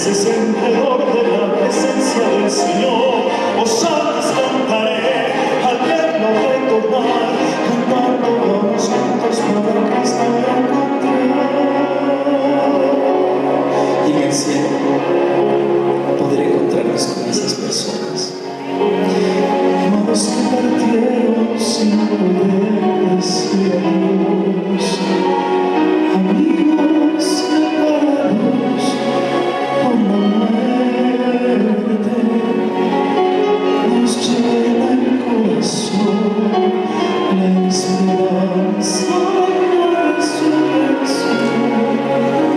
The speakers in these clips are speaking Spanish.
ese esplendor de la presencia del Señor. Hosanas cantaré al verlo retornar, cantando vamos juntos para Cristo encontrar. Y en el cielo poder encontrarnos con esas personas, amados que partieron sin poder decir adiós, amigos separados por la muerte. Nos llena el corazón la esperanza de la resurrección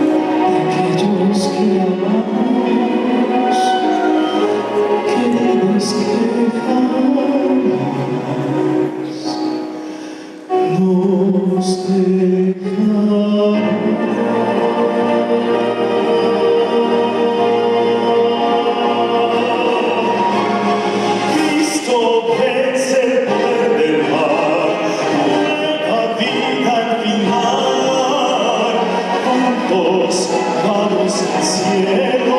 de aquellos que amamos, queridos que jamás nos dejarán. Cristo vence el poder del mal, nueva vida al final. Juntos vamos al cielo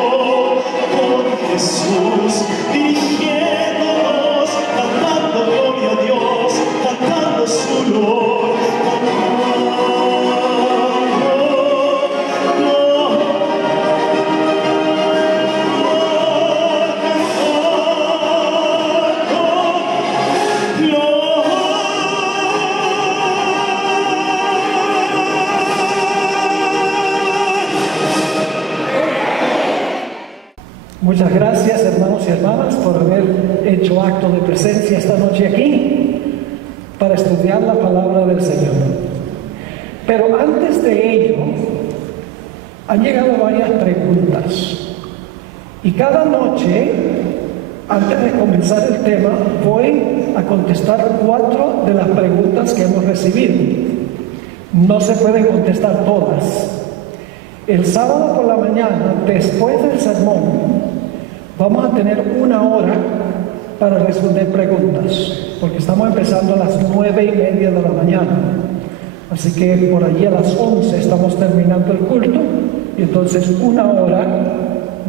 con Jesús dirigiéndonos, cantando gloria a Dios, cantando su olor, Muchas gracias, hermanos y hermanas, por haber hecho acto de presencia esta noche aquí para estudiar la palabra del Señor. Pero antes de ello, han llegado varias preguntas. Y cada noche, antes de comenzar el tema, voy a contestar 4 de las preguntas que hemos recibido. No se pueden contestar todas. El sábado por la mañana, después del sermón, vamos a tener 1 hora para responder preguntas, porque estamos empezando a las 9:30 de la mañana. Así que por allí a las 11 estamos terminando el culto, y entonces 1 hora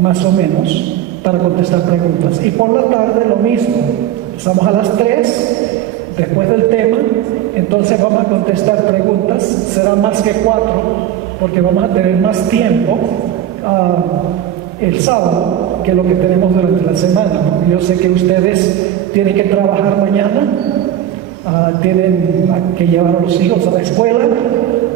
más o menos para contestar preguntas. Y por la tarde lo mismo, empezamos a las 3 después del tema, entonces vamos a contestar preguntas. Será más que 4 porque vamos a tener más tiempo el sábado que lo que tenemos durante la semana. Yo sé que ustedes tienen que trabajar mañana, tienen que llevar a los hijos a la escuela,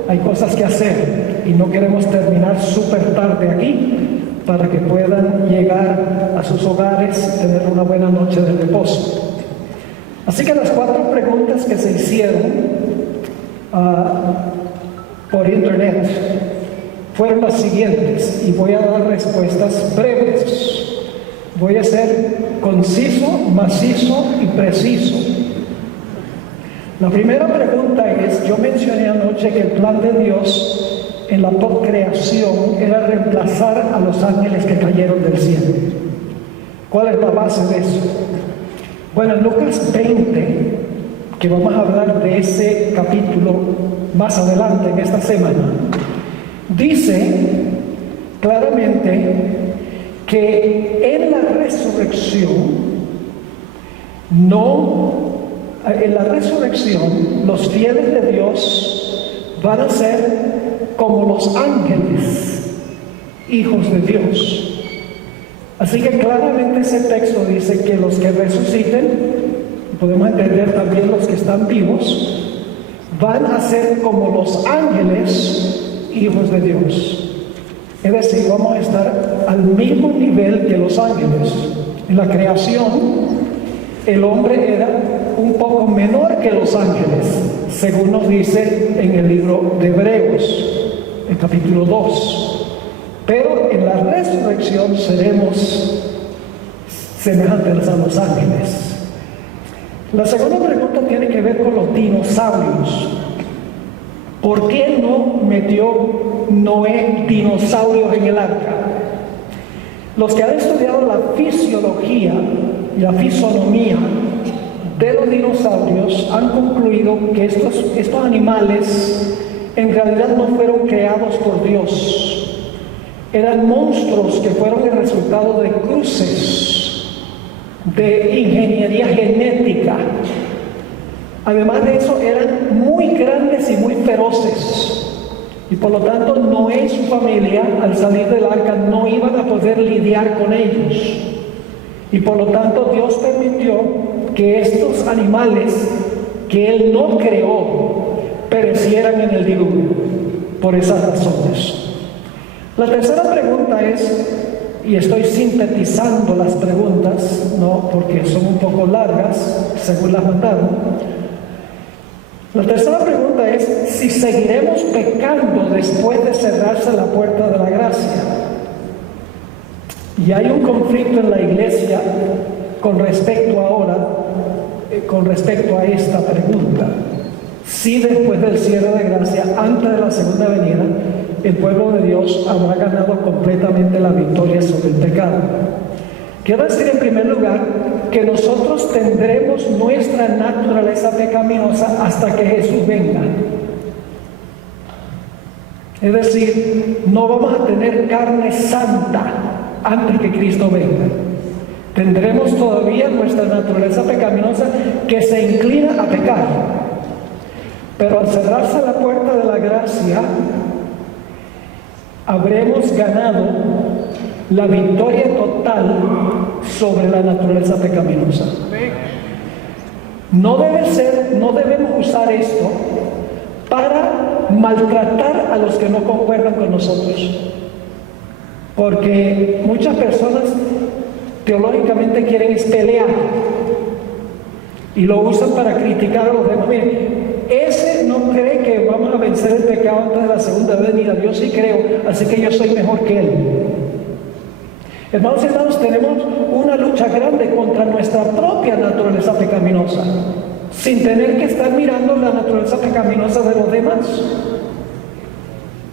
hay cosas que hacer y no queremos terminar súper tarde aquí para que puedan llegar a sus hogares, tener una buena noche de reposo. Así que las 4 preguntas que se hicieron por internet fueron las siguientes, y voy a dar respuestas breves. Voy a ser conciso, macizo y preciso. La primera pregunta es, yo mencioné anoche que el plan de Dios en la procreación era reemplazar a los ángeles que cayeron del cielo. ¿Cuál es la base de eso? Bueno, en Lucas 20, que vamos a hablar de ese capítulo más adelante en esta semana, dice claramente que en la resurrección los fieles de Dios van a ser como los ángeles, hijos de Dios. Así que claramente ese texto dice que los que resuciten, podemos entender también los que están vivos, van a ser como los ángeles, hijos de Dios. Es decir, vamos a estar al mismo nivel que los ángeles. En la creación, el hombre era un poco menor que los ángeles, según nos dice en el libro de Hebreos, el capítulo 2. Pero en la resurrección seremos semejantes a los ángeles. La segunda pregunta tiene que ver con los dinosaurios. ¿Por qué no metió Noé dinosaurios en el arca? Los que han estudiado la fisiología y la fisonomía de los dinosaurios han concluido que estos animales en realidad no fueron creados por Dios. Eran monstruos que fueron el resultado de cruces, de ingeniería genética. Además de eso, eran muy grandes y muy feroces. Y por lo tanto, Noé y su familia, al salir del arca, no iban a poder lidiar con ellos. Y por lo tanto, Dios permitió que estos animales que Él no creó perecieran en el diluvio, por esas razones. La tercera pregunta es, y estoy sintetizando las preguntas, ¿no? Porque son un poco largas, según las mandaron. La tercera pregunta es si seguiremos pecando después de cerrarse la puerta de la gracia. Y hay un conflicto en la iglesia con respecto a esta pregunta. Si después del cierre de gracia, antes de la segunda venida, el pueblo de Dios habrá ganado completamente la victoria sobre el pecado. Quiero decir en primer lugar que nosotros tendremos nuestra naturaleza pecaminosa hasta que Jesús venga. Es decir, no vamos a tener carne santa antes que Cristo venga. Tendremos todavía nuestra naturaleza pecaminosa que se inclina a pecar. Pero al cerrarse la puerta de la gracia, habremos ganado la victoria total sobre la naturaleza pecaminosa. No debemos usar esto para maltratar a los que no concuerdan con nosotros, porque muchas personas teológicamente quieren pelear y lo usan para criticar a los demás. Miren, ese no cree que vamos a vencer el pecado antes de la segunda venida. Yo sí creo, así que yo soy mejor que él. Hermanos y hermanos, tenemos una lucha grande contra nuestra propia naturaleza pecaminosa, sin tener que estar mirando la naturaleza pecaminosa de los demás.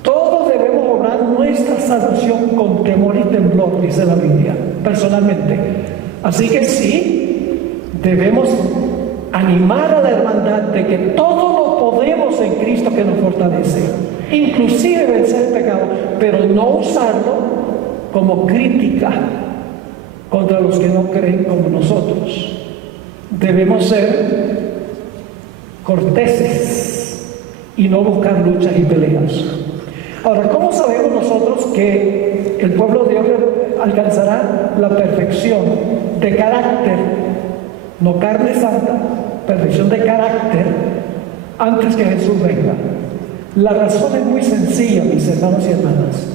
Todos debemos obrar nuestra salvación con temor y temblor, dice la Biblia, personalmente. Así que sí, debemos animar a la hermandad de que todo lo podemos en Cristo que nos fortalece, inclusive vencer el pecado, pero no usarlo como crítica contra los que no creen como nosotros. Debemos ser corteses y no buscar luchas y peleas. Ahora, ¿cómo sabemos nosotros que el pueblo de Dios alcanzará la perfección de carácter, no carne santa, perfección de carácter, antes que Jesús venga? La razón es muy sencilla, mis hermanos y hermanas.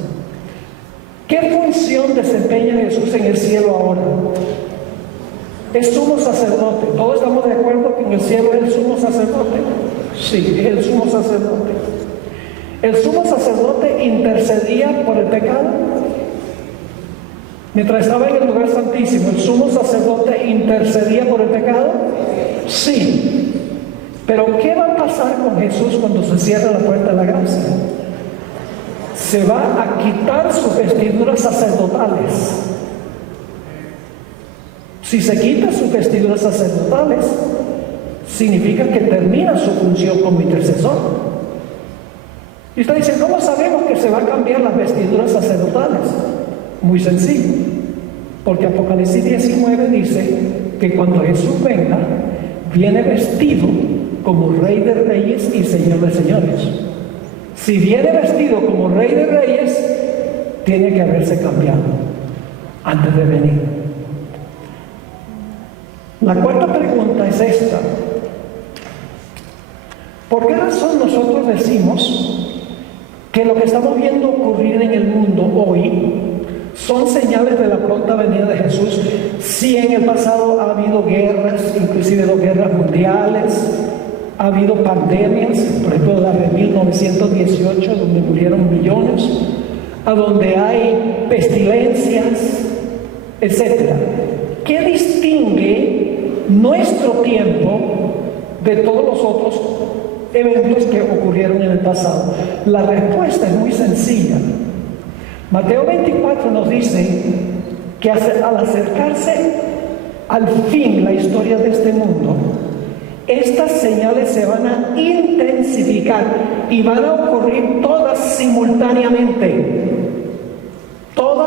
¿Qué función desempeña Jesús en el cielo ahora? Es sumo sacerdote. ¿Todos estamos de acuerdo que en el cielo es el sumo sacerdote? Sí, es el sumo sacerdote. ¿El sumo sacerdote intercedía por el pecado? Mientras estaba en el lugar santísimo, ¿el sumo sacerdote intercedía por el pecado? Sí. Pero ¿qué va a pasar con Jesús cuando se cierra la puerta de la gracia? Se va a quitar sus vestiduras sacerdotales. Si se quita sus vestiduras sacerdotales, significa que termina su función como intercesor. Y usted dice, ¿cómo sabemos que se va a cambiar las vestiduras sacerdotales? Muy sencillo, porque Apocalipsis 19 dice que cuando Jesús venga, viene vestido como Rey de Reyes y Señor de Señores. Si viene vestido como Rey de Reyes, tiene que haberse cambiado antes de venir. La cuarta pregunta es esta: ¿por qué razón nosotros decimos que lo que estamos viendo ocurrir en el mundo hoy son señales de la pronta venida de Jesús? Si en el pasado ha habido guerras, inclusive 2 guerras mundiales, ha habido pandemias, por ejemplo la de 1918, donde murieron millones, a donde hay pestilencias, etc. ¿Qué distingue nuestro tiempo de todos los otros eventos que ocurrieron en el pasado? La respuesta es muy sencilla. Mateo 24 nos dice que al acercarse al fin la historia de este mundo, estas señales se van a intensificar y van a ocurrir todas simultáneamente.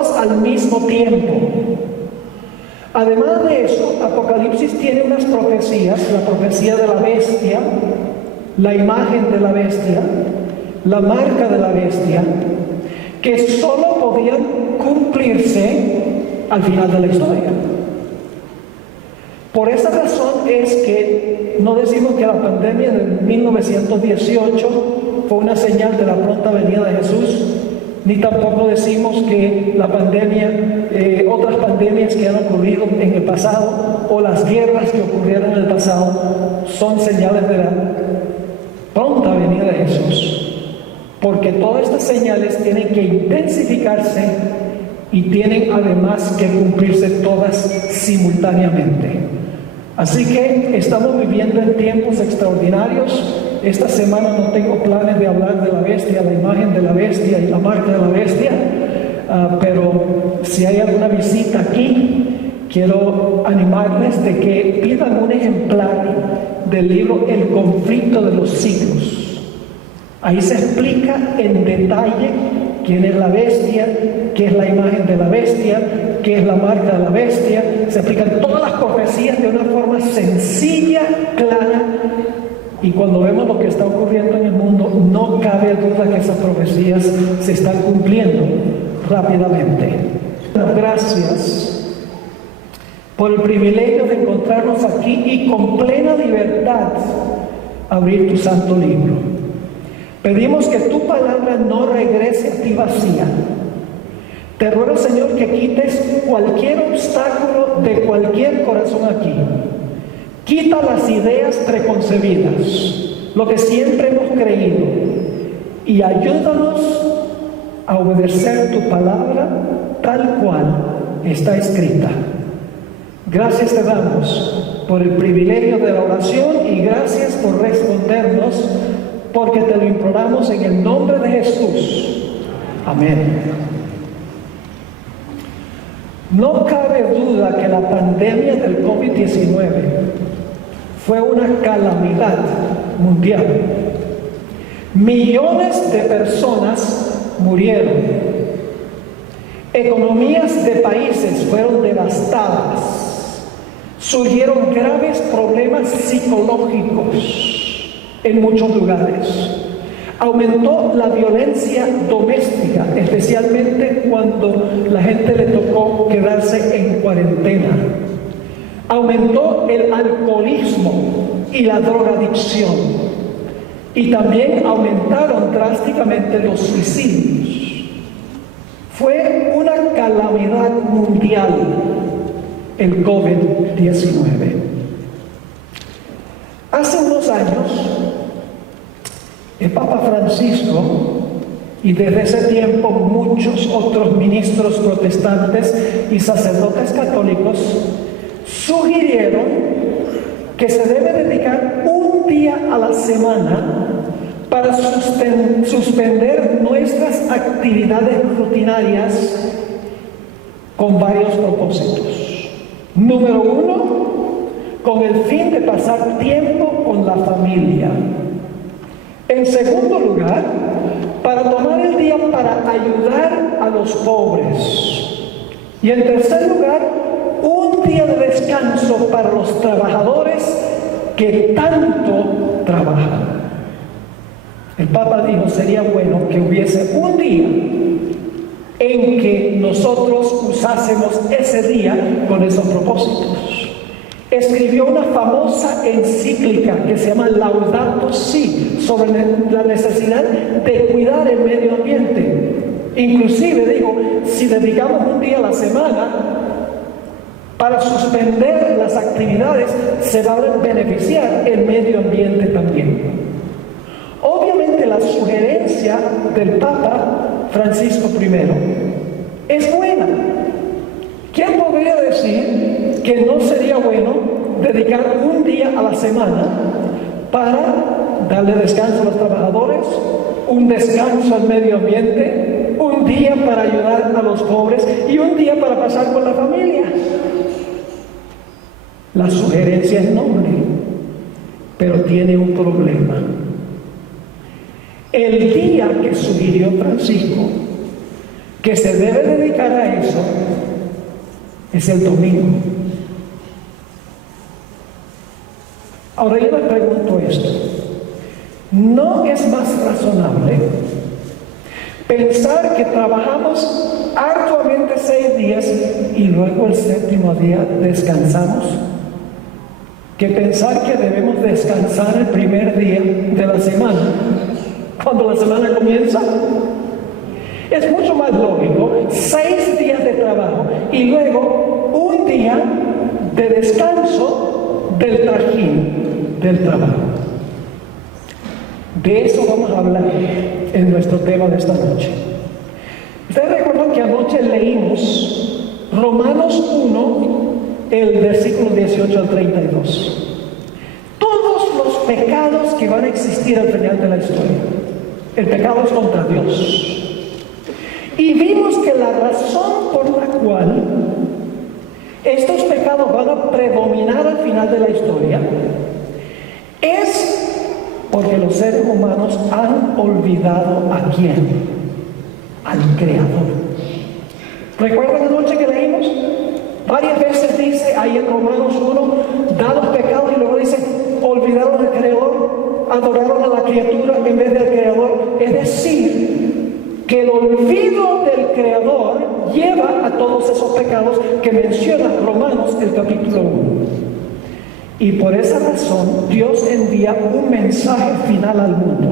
todas al mismo tiempo. Además de eso, Apocalipsis tiene unas profecías, la profecía de la bestia, la imagen de la bestia, la marca de la bestia, que solo podían cumplirse al final de la historia. Por esa razón es que no decimos que la pandemia de 1918 fue una señal de la pronta venida de Jesús, ni tampoco decimos que la pandemia, otras pandemias que han ocurrido en el pasado o las guerras que ocurrieron en el pasado son señales de la pronta venida de Jesús. Porque todas estas señales tienen que intensificarse y tienen además que cumplirse todas simultáneamente. Así que estamos viviendo en tiempos extraordinarios. Esta semana no tengo planes de hablar de la bestia, la imagen de la bestia y la marca de la bestia, pero si hay alguna visita aquí, quiero animarles de que pidan un ejemplar del libro El conflicto de los siglos. Ahí se explica en detalle quién es la bestia, qué es la imagen de la bestia, qué es la marca de la bestia. Se explican todas las profecías de una forma sencilla, clara. Y cuando vemos lo que está ocurriendo en el mundo, no cabe duda que esas profecías se están cumpliendo rápidamente. Gracias por el privilegio de encontrarnos aquí y con plena libertad abrir tu santo libro. Pedimos que tu palabra no regrese a ti vacía. Te ruego, Señor, que quites cualquier obstáculo de cualquier corazón aquí. Quita las ideas preconcebidas, lo que siempre hemos creído, y ayúdanos a obedecer tu palabra tal cual está escrita. Gracias te damos por el privilegio de la oración y gracias por respondernos, porque te lo imploramos en el nombre de Jesús. Amén. No cabe duda que la pandemia del COVID-19 fue una calamidad mundial. Millones de personas murieron. Economías de países fueron devastadas. Surgieron graves problemas psicológicos en muchos lugares. Aumentó la violencia doméstica, especialmente cuando la gente le tocó quedarse en cuarentena. Aumentó el alcoholismo y la drogadicción. Y también aumentaron drásticamente los suicidios. Fue una calamidad mundial el COVID-19. Hace unos años, el Papa Francisco, y desde ese tiempo muchos otros ministros protestantes y sacerdotes católicos, sugirieron que se debe dedicar un día a la semana para suspender nuestras actividades rutinarias con varios propósitos. Número uno, con el fin de pasar tiempo con la familia. En segundo lugar, para tomar el día para ayudar a los pobres. Y en tercer lugar, un día de descanso para los trabajadores que tanto trabajan. El Papa dijo, sería bueno que hubiese un día en que nosotros usásemos ese día con esos propósitos. Escribió una famosa encíclica que se llama Laudato Si, sobre la necesidad de cuidar el medio ambiente. Inclusive digo, si dedicamos un día a la semana para suspender las actividades, se va a beneficiar el medio ambiente también. Obviamente la sugerencia del Papa Francisco I es buena. ¿Quién podría decir que no sería bueno dedicar un día a la semana para darle descanso a los trabajadores, un descanso al medio ambiente, un día para ayudar a los pobres y un día para pasar con la familia? La sugerencia es noble, pero tiene un problema. El día que sugirió Francisco, que se debe dedicar a eso es el domingo. Ahora yo les pregunto esto: ¿no es más razonable pensar que trabajamos arduamente 6 días y luego el 7º día descansamos, que pensar que debemos descansar el primer día de la semana, cuando la semana comienza? Es mucho más lógico 6 días de trabajo y luego un día de descanso del trajín del trabajo. De eso vamos a hablar en nuestro tema de esta noche. Ustedes recuerdan que anoche leímos Romanos 1, el versículo 18 al 32. Todos los pecados que van a existir al final de la historia, el pecado es contra Dios. Y vimos que la razón por la cual estos pecados van a predominar al final de la historia es porque los seres humanos han olvidado ¿a quién? Al Creador. ¿Recuerdan anoche que leímos? Varias veces dice ahí en Romanos 1, da los pecados, y luego dice, olvidaron al Creador, adoraron a la criatura en vez del Creador. Es decir, que el olvido del Creador lleva a todos esos pecados que menciona Romanos el capítulo 1. Y por esa razón Dios envía un mensaje final al mundo.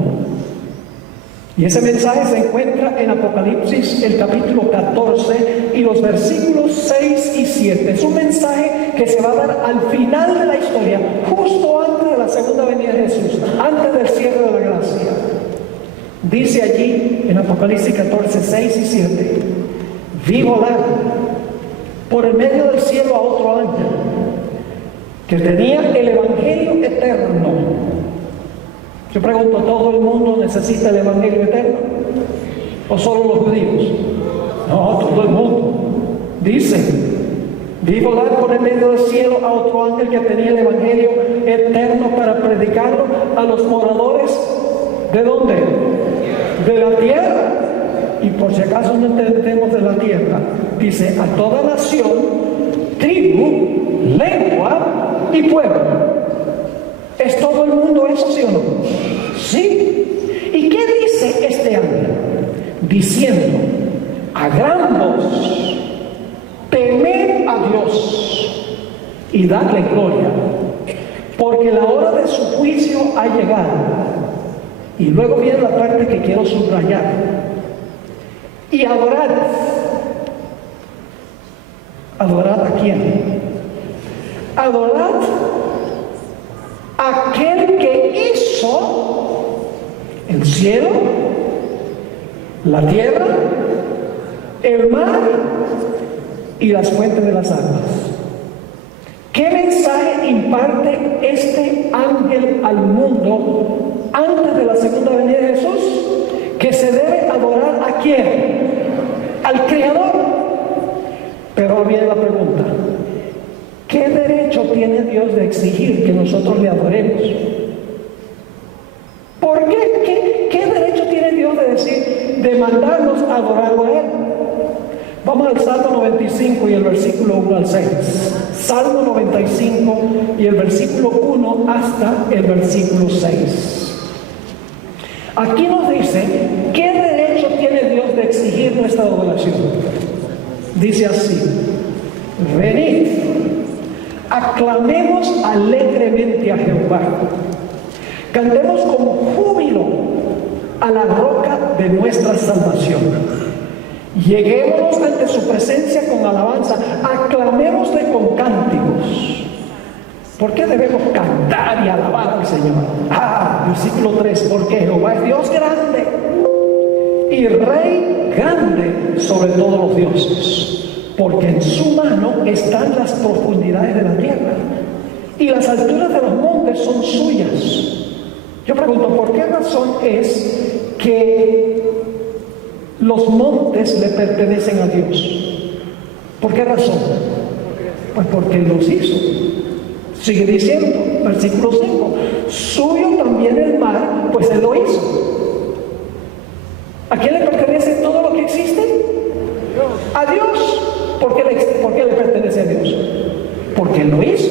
Y ese mensaje se encuentra en Apocalipsis, el capítulo 14 y los versículos 6 y 7. Es un mensaje que se va a dar al final de la historia, justo antes de la segunda venida de Jesús, antes del cierre de la gracia. Dice allí en Apocalipsis 14, 6 y 7: vi volar por el medio del cielo a otro ángel que tenía el evangelio eterno. Yo pregunto, ¿todo el mundo necesita el evangelio eterno? ¿O solo los judíos? No, todo el mundo. Dice, vi volar por el medio del cielo a otro ángel que tenía el evangelio eterno para predicarlo a los moradores. ¿De dónde? De la tierra. Y por si acaso no entendemos de la tierra, dice a toda nación, tribu, lengua y pueblo. ¿Es todo el mundo eso, sí o no? Sí. ¿Y qué dice este ángel? Diciendo a gran voz, temed a Dios y dadle gloria, porque la hora de su juicio ha llegado. Y luego viene la parte que quiero subrayar: y adorad. ¿Adorad a quién? Adorad a aquel que hizo el cielo, la tierra, el mar y las fuentes de las aguas. ¿Qué mensaje imparte este ángel al mundo antes de la segunda venida de Jesús? Que se debe adorar ¿a quién? Al Creador. Pero ahora viene la pregunta: ¿qué derecho tiene Dios de exigir que nosotros le adoremos? ¿Por qué? ¿Qué derecho tiene Dios de decir, de mandarnos a adorarlo a Él? Vamos al Salmo 95 y el versículo 1 al 6. Salmo 95 y el versículo 1 hasta el versículo 6. Aquí nos dice, ¿qué derecho tiene Dios de exigir nuestra adoración? Dice así: venid, aclamemos alegremente a Jehová, cantemos con júbilo a la roca de nuestra salvación. Lleguémonos ante su presencia con alabanza, aclamémosle con cánticos. ¿Por qué debemos cantar y alabar al Señor? Versículo 3: porque Jehová es Dios grande y Rey grande sobre todos los dioses, porque en su mano están las profundidades de la tierra y las alturas de los montes son suyas. Yo pregunto, ¿por qué razón es que los montes le pertenecen a Dios? ¿Por qué razón? Pues porque Él los hizo. Sigue diciendo, versículo 5: suyo también el mar, pues Él lo hizo. ¿A quién le pertenece todo lo que existe? A Dios, ¿por qué le pertenece a Dios? Porque Él lo hizo.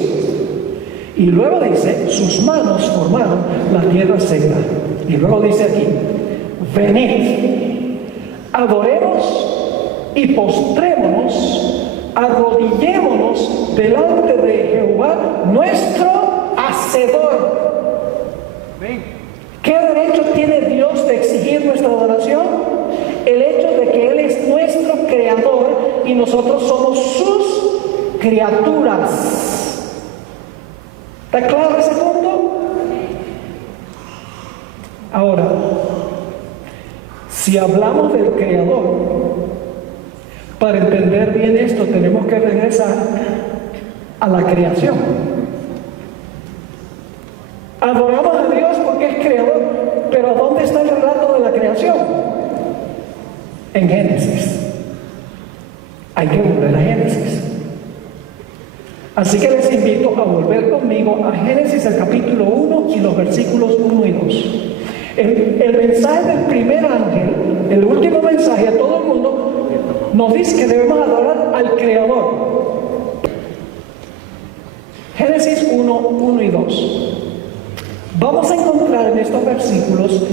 Y luego dice, sus manos formaron la tierra seca. Y luego dice aquí, venid, adoremos y postrémonos, arrodillémonos delante de Jehová, nuestro Hacedor. ¿Qué derecho tiene Dios de exigir nuestra adoración? El hecho de que Él es nuestro creador y nosotros somos sus criaturas. ¿Está claro ese punto? Ahora, si hablamos del creador, para entender bien esto tenemos que regresar a la creación. Adoramos a Dios porque es creador, pero ¿dónde está el relato de la creación? En Génesis. Hay que volver a Génesis. Así que les invito a volver conmigo a Génesis, el capítulo 1 y los versículos 1 y 2. El mensaje del primer ángel, el último mensaje a todo el mundo, nos dice que debemos adorar al Creador. Génesis 1, 1 y 2. Vamos a encontrar en estos versículos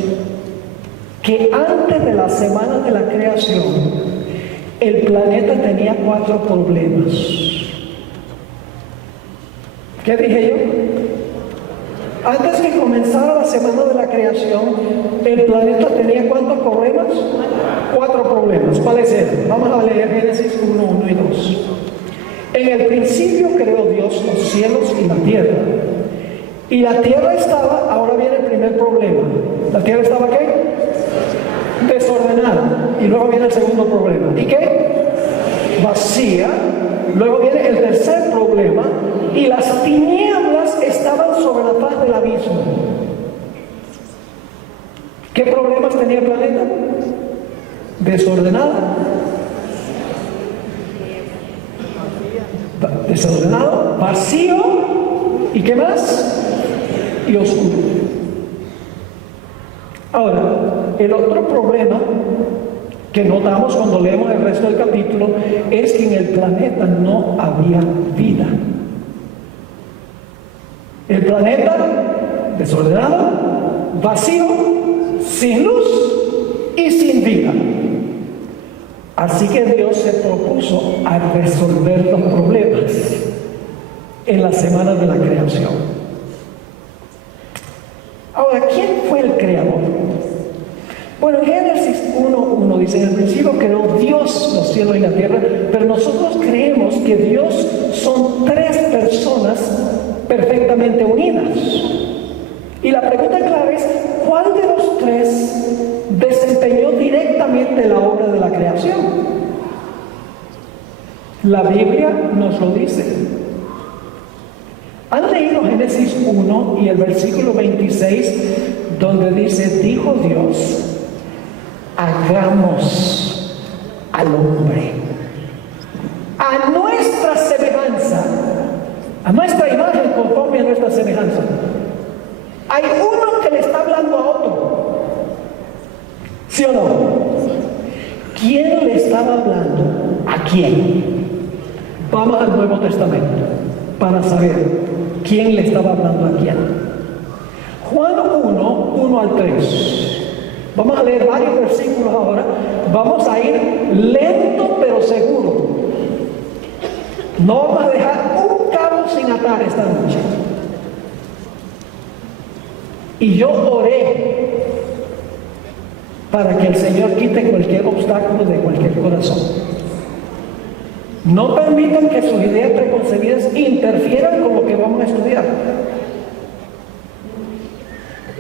que antes de la semana de la creación, el planeta tenía 4 problemas. ¿Qué dije yo? Antes que comenzara la semana de la creación, el planeta tenía ¿cuántos problemas? 4 problemas. ¿Cuáles eran? Vamos a leer Génesis 1, 1 y 2. En el principio creó Dios los cielos y la tierra. Y la tierra estaba, ahora viene el primer problema. ¿La tierra estaba qué? Desordenada. Y luego viene el segundo problema. ¿Y qué? Vacía. Luego viene el tercer problema. Y las tinieblas estaban sobre la faz del abismo. ¿Qué problemas tenía el planeta? Desordenado, vacío, ¿y qué más? Y oscuro. Ahora, el otro problema que notamos cuando leemos el resto del capítulo es que en el planeta no había vida. El planeta desordenado, vacío, sin luz y sin vida. Así que Dios se propuso a resolver los problemas en la semana de la creación. Ahora, ¿quién fue el creador? Bueno, en Génesis 1:1 dice, en el principio creó Dios los cielos y la tierra, pero nosotros creemos que Dios son 3 personas perfectamente unidas. Y la pregunta clave es, ¿cuál de los 3 desempeñó directamente la obra de la creación? La Biblia nos lo dice. ¿Han leído Génesis 1 y el versículo 26 donde dice, dijo Dios, hagamos al hombre a nuestra semejanza, a nuestra imagen conforme a nuestra semejanza? Hay uno que le está hablando a otro, ¿sí o no? ¿Quién le estaba hablando a quién? Vamos al Nuevo Testamento para saber quién le estaba hablando a quién. Juan 1 al 3. Vamos a leer varios versículos ahora. Vamos a ir lento pero seguro. No vamos a dejar un cabo sin atar esta noche. Y yo oré para que el Señor quite cualquier obstáculo de cualquier corazón. No permitan que sus ideas preconcebidas interfieran con lo que vamos a estudiar.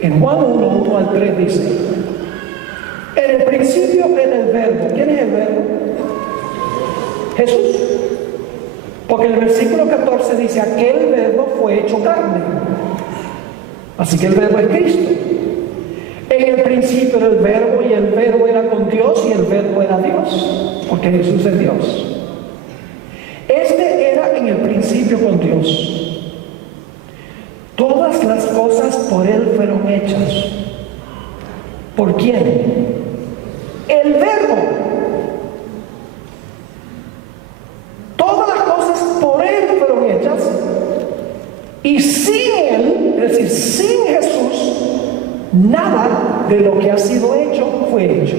En Juan 1 al 3 dice, en el principio era el verbo. ¿Quién es el verbo? Jesús. Porque el versículo 14 dice, aquel verbo fue hecho carne. Así que el verbo es Cristo. En el principio era el verbo y el verbo era con Dios y el verbo era Dios. Porque Jesús es Dios. Este era en el principio con Dios. Todas las cosas por Él fueron hechas. ¿Por quién? El verbo. Y sin Él, es decir, sin Jesús, nada de lo que ha sido hecho fue hecho.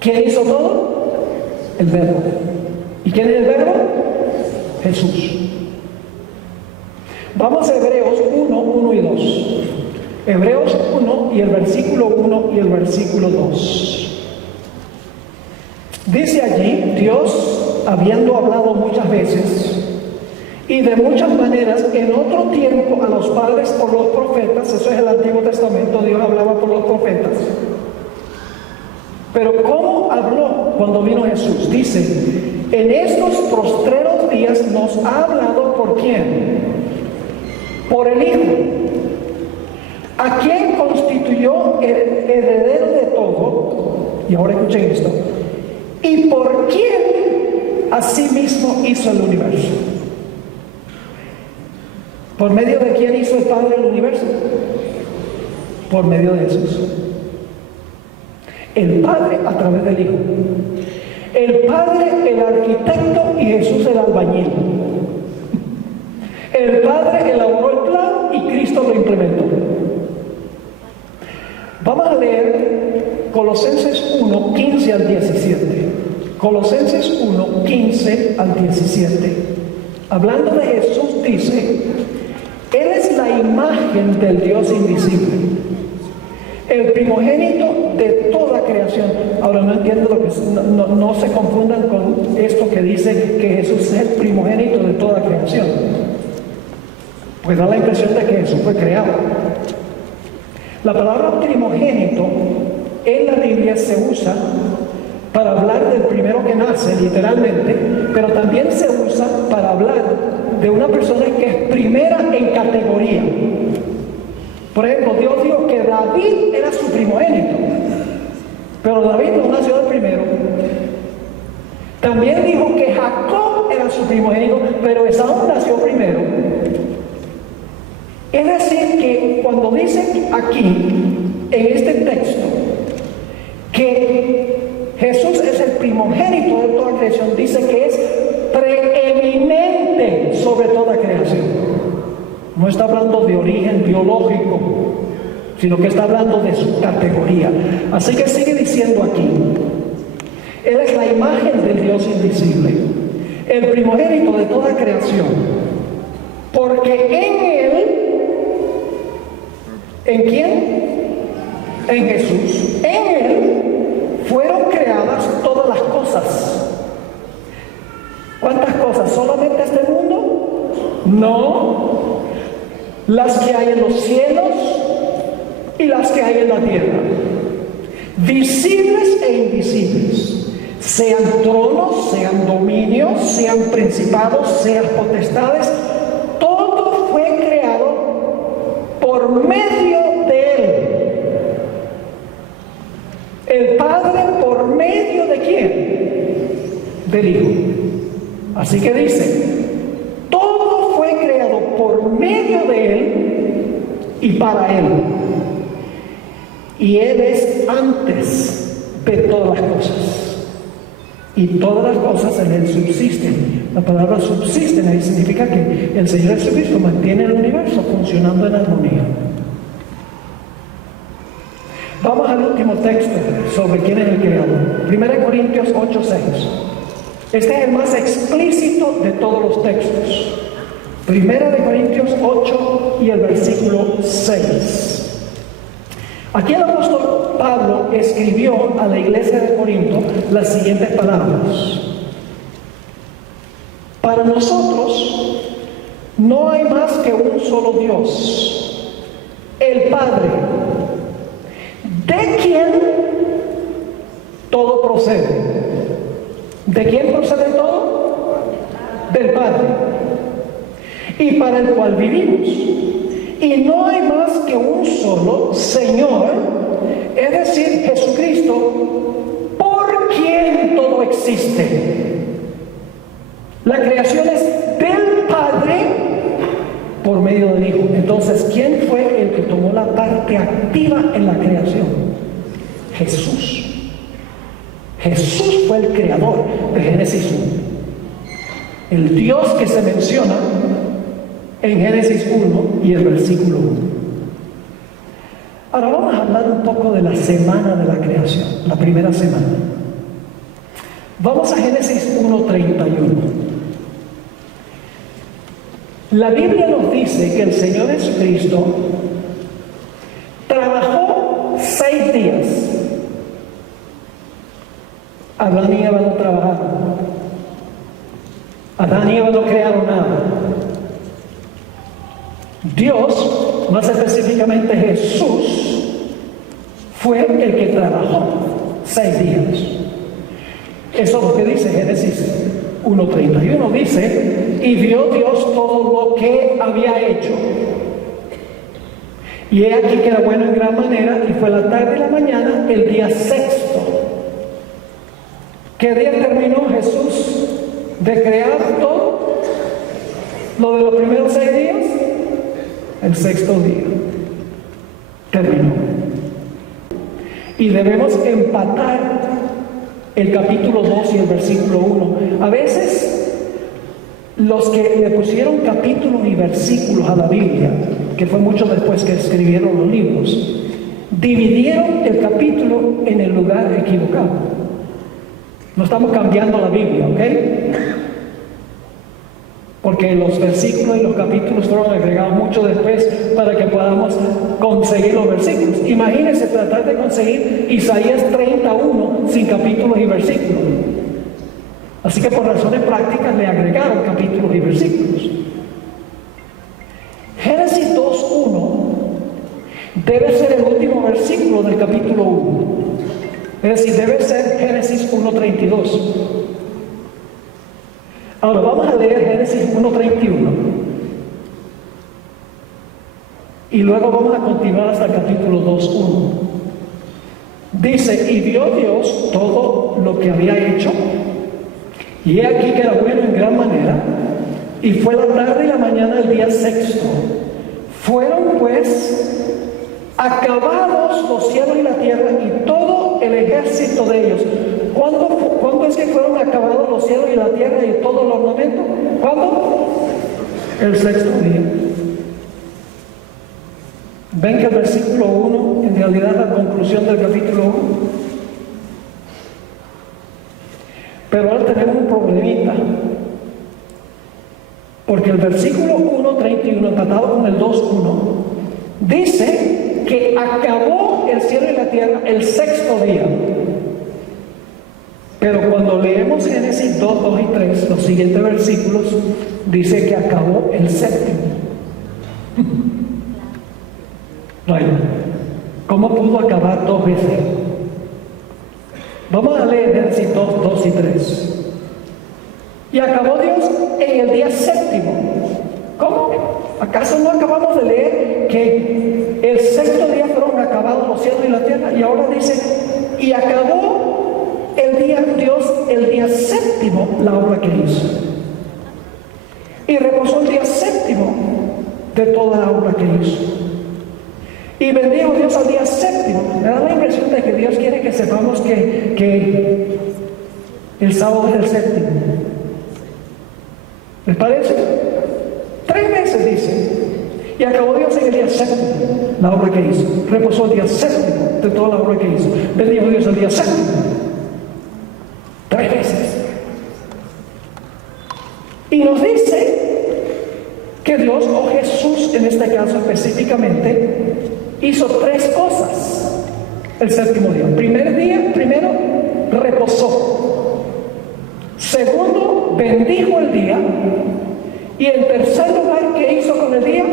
¿Quién hizo todo? El Verbo. ¿Y quién es el Verbo? Jesús. Vamos a Hebreos 1, 1 y 2. Hebreos 1 y el versículo 1 y el versículo 2. Dice allí, Dios, habiendo hablado muchas veces y de muchas maneras en otro tiempo a los padres por los profetas, eso es el Antiguo Testamento, Dios hablaba por los profetas. Pero ¿cómo habló cuando vino Jesús? Dice, en estos postreros días nos ha hablado ¿por quién? Por el Hijo, a quien constituyó el heredero de todo, y ahora escuchen esto, y por quien asimismo hizo el universo. ¿Por medio de quién hizo el Padre el universo? Por medio de Jesús. El Padre a través del Hijo. El Padre el arquitecto y Jesús el albañil. El Padre elaboró el plan y Cristo lo implementó. Vamos a leer Colosenses 1, 15 al 17. Colosenses 1, 15 al 17. Hablando de Jesús dice, Él es la imagen del Dios invisible, el primogénito de toda creación. Ahora no entiendo lo que no se confundan con esto que dice que Jesús es el primogénito de toda creación. Pues da la impresión de que Jesús fue creado. La palabra primogénito en la Biblia se usa para hablar del primero que nace, literalmente, pero también se usa para hablar de una persona que es primera en categoría. Por ejemplo, Dios dijo que David era su primogénito, pero David no nació de primero. También dijo que Jacob era su primogénito, pero Esaú nació primero. Es decir, que cuando dice aquí, en este texto, que Jesús es el primogénito de toda creación, dice que es preeminente sobre toda creación. No está hablando de origen biológico, sino que está hablando de su categoría. Así que sigue diciendo aquí, Él es la imagen del Dios invisible, el primogénito de toda creación, porque en Él, ¿en quién? En Jesús. En Él fueron creadas todas las cosas. ¿Cuántas cosas? ¿Solamente este mundo? No. Las que hay en los cielos y las que hay en la tierra, visibles e invisibles, sean tronos, sean dominios, sean principados, sean potestades, todo fue creado por medio de Él. El Padre por medio de quién? Del Hijo. Así que dice, todo fue creado por medio de Él y para Él. Y Él es antes de todas las cosas. Y todas las cosas en Él subsisten. La palabra subsisten ahí significa que el Señor Jesucristo mantiene el universo funcionando en armonía. Vamos al último texto sobre quién es el creador. 1 Corintios 8, 6. Este es el más explícito de todos los textos. 1 Corintios 8 y el versículo 6. Aquí el apóstol Pablo escribió a la iglesia de Corinto las siguientes palabras. Para nosotros no hay más que un solo Dios, el Padre, de quien todo procede. ¿De quién procede todo? Del Padre. Y para el cual vivimos. Y no hay más que un solo Señor, es decir, Jesucristo, por quien todo existe. La creación es del Padre por medio del Hijo. Entonces, ¿quién fue el que tomó la parte activa en la creación? Jesús. Jesús fue el creador de Génesis 1. El Dios que se menciona en Génesis 1 y el versículo 1. Ahora vamos a hablar un poco de la semana de la creación, la primera semana. Vamos a Génesis 1:31. La Biblia nos dice que el Señor Jesucristo trabajó 6 días. Adán y Eva no trabajaron. Adán y Eva no crearon nada. Dios, más específicamente Jesús, fue el que trabajó 6 días. Eso es lo que dice Génesis 1:31. Dice, y vio Dios todo lo que había hecho. Y he aquí que era bueno en gran manera, y fue la tarde y la mañana, el día sexto. ¿Qué día terminó Jesús de crear todo? Lo de los primeros 6 días. El sexto día terminó. Y debemos empatar el capítulo 2 y el versículo 1. A veces los que le pusieron capítulos y versículos a la Biblia, que fue mucho después que escribieron los libros, dividieron el capítulo en el lugar equivocado. No estamos cambiando la Biblia, ¿ok? Porque los versículos y los capítulos fueron agregados mucho después para que podamos conseguir los versículos. Imagínense tratar de conseguir Isaías 31 sin capítulos y versículos. Así que por razones prácticas le agregaron capítulos y versículos. Génesis 2:1 debe ser el último versículo del capítulo 1. Es decir, debe ser Génesis 1:32. Ahora vamos a leer Génesis 1:31 y luego vamos a continuar hasta el capítulo 2:1. Dice, y vio Dios todo lo que había hecho, y he aquí que era bueno en gran manera, y fue la tarde y la mañana del día sexto. Fueron pues acabados los cielos y la tierra y todo el ejército de ellos. ¿Cuándo es que fueron acabados los cielos y la tierra y todo el ornamento? ¿Cuándo? El sexto día. ¿Ven que el versículo 1 en realidad es la conclusión del capítulo 1? Pero ahora tenemos un problemita. Porque el versículo 1:31 empatado con el 2:1 dice que acabó el cielo y la tierra el sexto día. Pero cuando leemos Génesis 2, 2 y 3, los siguientes versículos, dice que acabó el séptimo. Bueno, ¿cómo pudo acabar 2 veces? Vamos a leer Génesis 2, 2 y 3. Y acabó Dios en el día séptimo. ¿Cómo? ¿Acaso no acabamos de leer que el sexto día fueron acabados los cielos y la tierra? Y ahora dice, y acabó Dios el día séptimo la obra que hizo. Y reposó el día séptimo de toda la obra que hizo. Y bendijo Dios al día séptimo. Me da la impresión de que Dios quiere que sepamos que el sábado es el séptimo. ¿Les parece? 3 veces dice. Y acabó Dios en el día séptimo la obra que hizo. Reposó el día séptimo de toda la obra que hizo. Bendijo Dios el día séptimo. 3 veces. Y nos dice que Dios, o Jesús en este caso específicamente, hizo 3 cosas el séptimo día. Primero, reposó. Segundo, bendijo el día. Y en tercer lugar, ¿qué hizo con el día?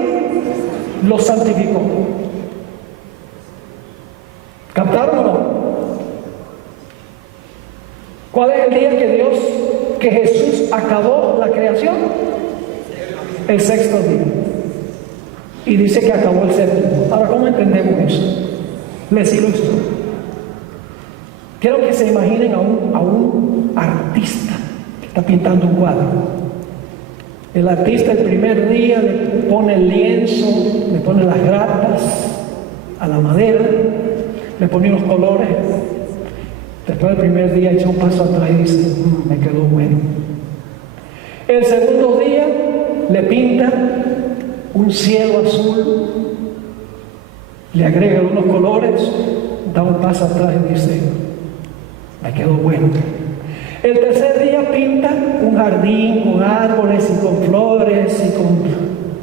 Lo santificó. ¿Captaron o no? ¿Cuál es el día que Jesús acabó la creación? El sexto día. Y dice que acabó el séptimo. Ahora, ¿cómo entendemos eso? Les ilustro. Quiero que se imaginen a un artista que está pintando un cuadro. El artista el primer día le pone el lienzo, le pone las grapas a la madera, le pone los colores. Después del primer día echa un paso atrás y dice, me quedó bueno. El segundo día le pinta un cielo azul, le agrega unos colores, da un paso atrás y dice, me quedó bueno. El tercer día pinta un jardín con árboles y con flores y con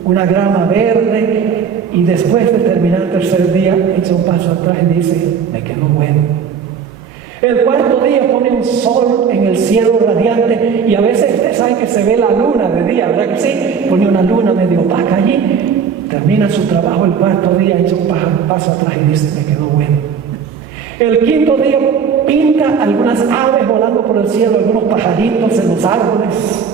una grama verde, y después de terminar el tercer día echa un paso atrás y dice, me quedó bueno. El cuarto día pone un sol en el cielo radiante, y a veces ustedes saben que se ve la luna de día, ¿verdad que sí? Pone una luna medio opaca allí, termina su trabajo el cuarto día, echa un paso atrás y dice, me quedó bueno. El quinto día pinta algunas aves volando por el cielo, algunos pajaritos en los árboles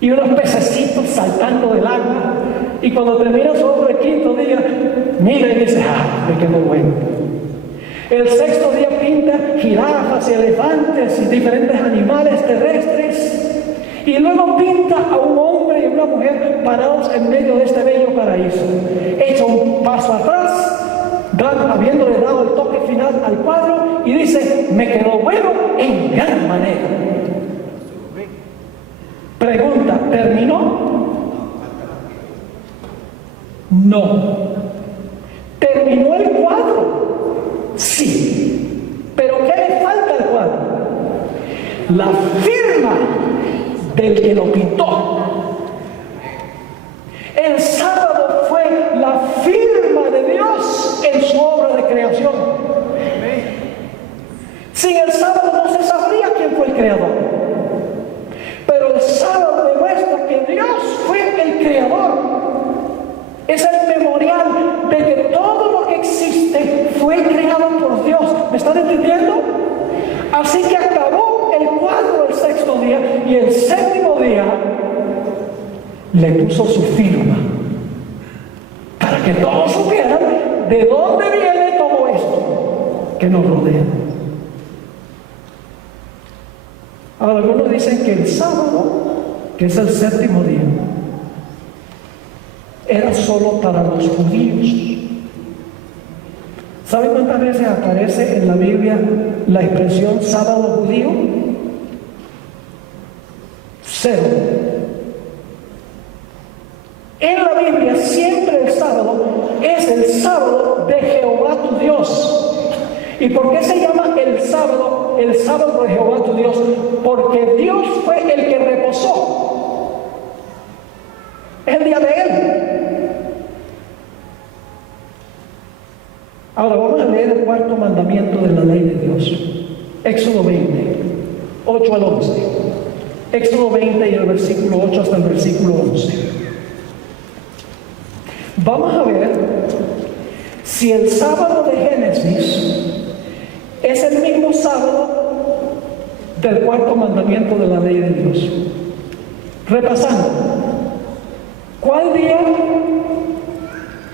y unos pececitos saltando del agua, y cuando termina su obra el quinto día, mira y dice, me quedó bueno. El sexto día pinta jirafas y elefantes y diferentes animales terrestres, y luego pinta a un hombre y una mujer parados en medio de este bello paraíso. Echa un paso atrás, habiéndole dado el toque final al cuadro, y dice, me quedó bueno en gran manera. Pregunta, ¿terminó? No. ¿Terminó el cuadro? Sí. ¿Pero qué le falta al cuadro? La firma del que lo pintó. El sábado fue la firma de Dios en su obra de creación. Sin el sábado no se sabría quién fue el creador. Pero el sábado demuestra que Dios fue el creador. Es el memorial de que todo lo que existe fue creado por Dios. ¿Me están entendiendo? Así que acabó el cuadro el sexto día, y el séptimo día le puso su firma para que todos supieran de dónde viene todo esto que nos rodea. Ahora, algunos dicen que el sábado, que es el séptimo día, era solo para los judíos. ¿Saben cuántas veces aparece en la Biblia la expresión sábado judío? 0. En la Biblia siempre el sábado es el sábado de Jehová tu Dios. ¿Y por qué se llama el sábado de Jehová tu Dios? Porque Dios fue el que reposó. Es el día de Él. Ahora vamos a leer el cuarto mandamiento de la ley de Dios. Éxodo 20, 8 al 11. Éxodo 20 y el versículo 8 hasta el versículo 11. Vamos a ver si el sábado de Génesis es el mismo sábado del cuarto mandamiento de la ley de Dios. Repasando, ¿cuál día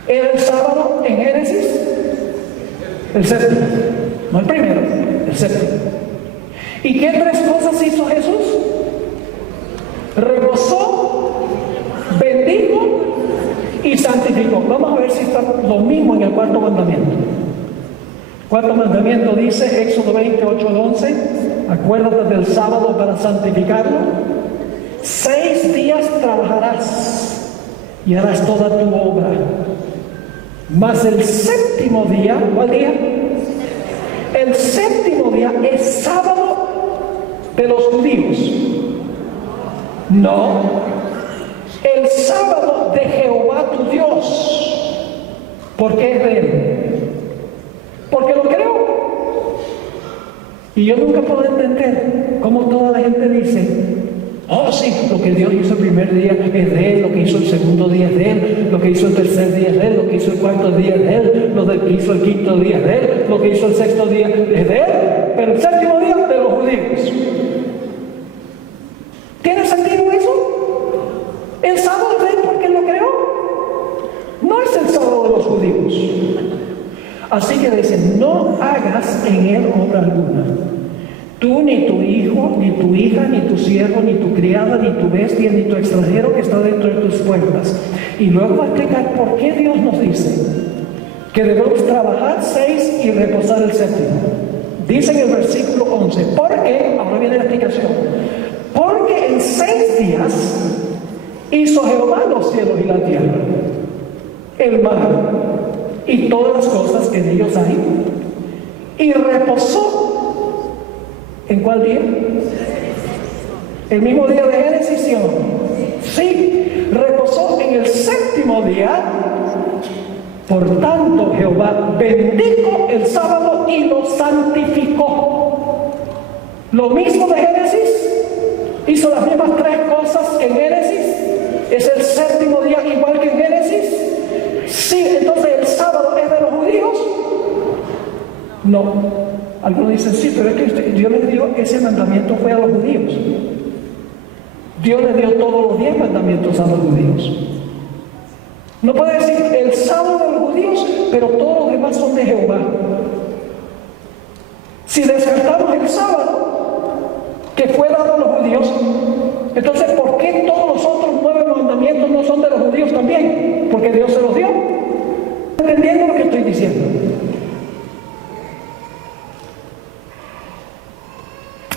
era el sábado en Génesis? El séptimo, no el primero, el séptimo. ¿Y qué tres cosas hizo Jesús? Reposó, bendijo y santificó. Vamos a ver si está lo mismo en el cuarto mandamiento. Cuarto mandamiento dice, Éxodo 20, 8 al 11, acuérdate del sábado para santificarlo. 6 días trabajarás y harás toda tu obra. Mas el séptimo día, ¿cuál día? El séptimo día es sábado de los judíos. No, el sábado de Jehová tu Dios. ¿Por qué es de Él? Porque lo creó. Y yo nunca puedo entender cómo toda la gente dice, oh sí, lo que Dios hizo el primer día es de Él, lo que hizo el segundo día es de Él, lo que hizo el tercer día es de Él, lo que hizo el cuarto día es de Él, lo que hizo el quinto día es de Él, lo que hizo el sexto día es de Él, pero el séptimo día de los judíos. ¿Tiene sentido eso? El sábado es de Él porque Él lo creó. No es el sábado de los judíos. Así que dicen, no hagas en Él obra alguna. Tú, ni tu hijo, ni tu hija, ni tu siervo, ni tu criada, ni tu bestia, ni tu extranjero que está dentro de tus puertas. Y luego va a explicar por qué Dios nos dice que debemos trabajar 6 y reposar el séptimo. Dice en el versículo 11, porque, ahora viene la explicación, porque en 6 días Hizo Jehová los cielos y la tierra, el mar y todas las cosas que en ellos hay, y reposó. ¿En cuál día? El mismo día de Génesis, ¿sí o no? Sí, reposó en el séptimo día. Por tanto, Jehová bendijo el sábado y lo santificó. Lo mismo de Génesis, hizo las mismas tres cosas que en Génesis. Es el séptimo día igual que en Génesis. Sí, entonces el sábado es de los judíos. No. Algunos dicen sí, pero es que Dios les dio ese mandamiento fue a los judíos. Dios le dio todos los 10 mandamientos a los judíos. No puede decir el sábado de los judíos, pero todos los demás son de Jehová. Si descartamos el sábado que fue dado a los judíos, entonces ¿por qué todos los otros 9 mandamientos no son de los judíos también? Porque Dios se los dio. ¿Entendiendo lo que estoy diciendo?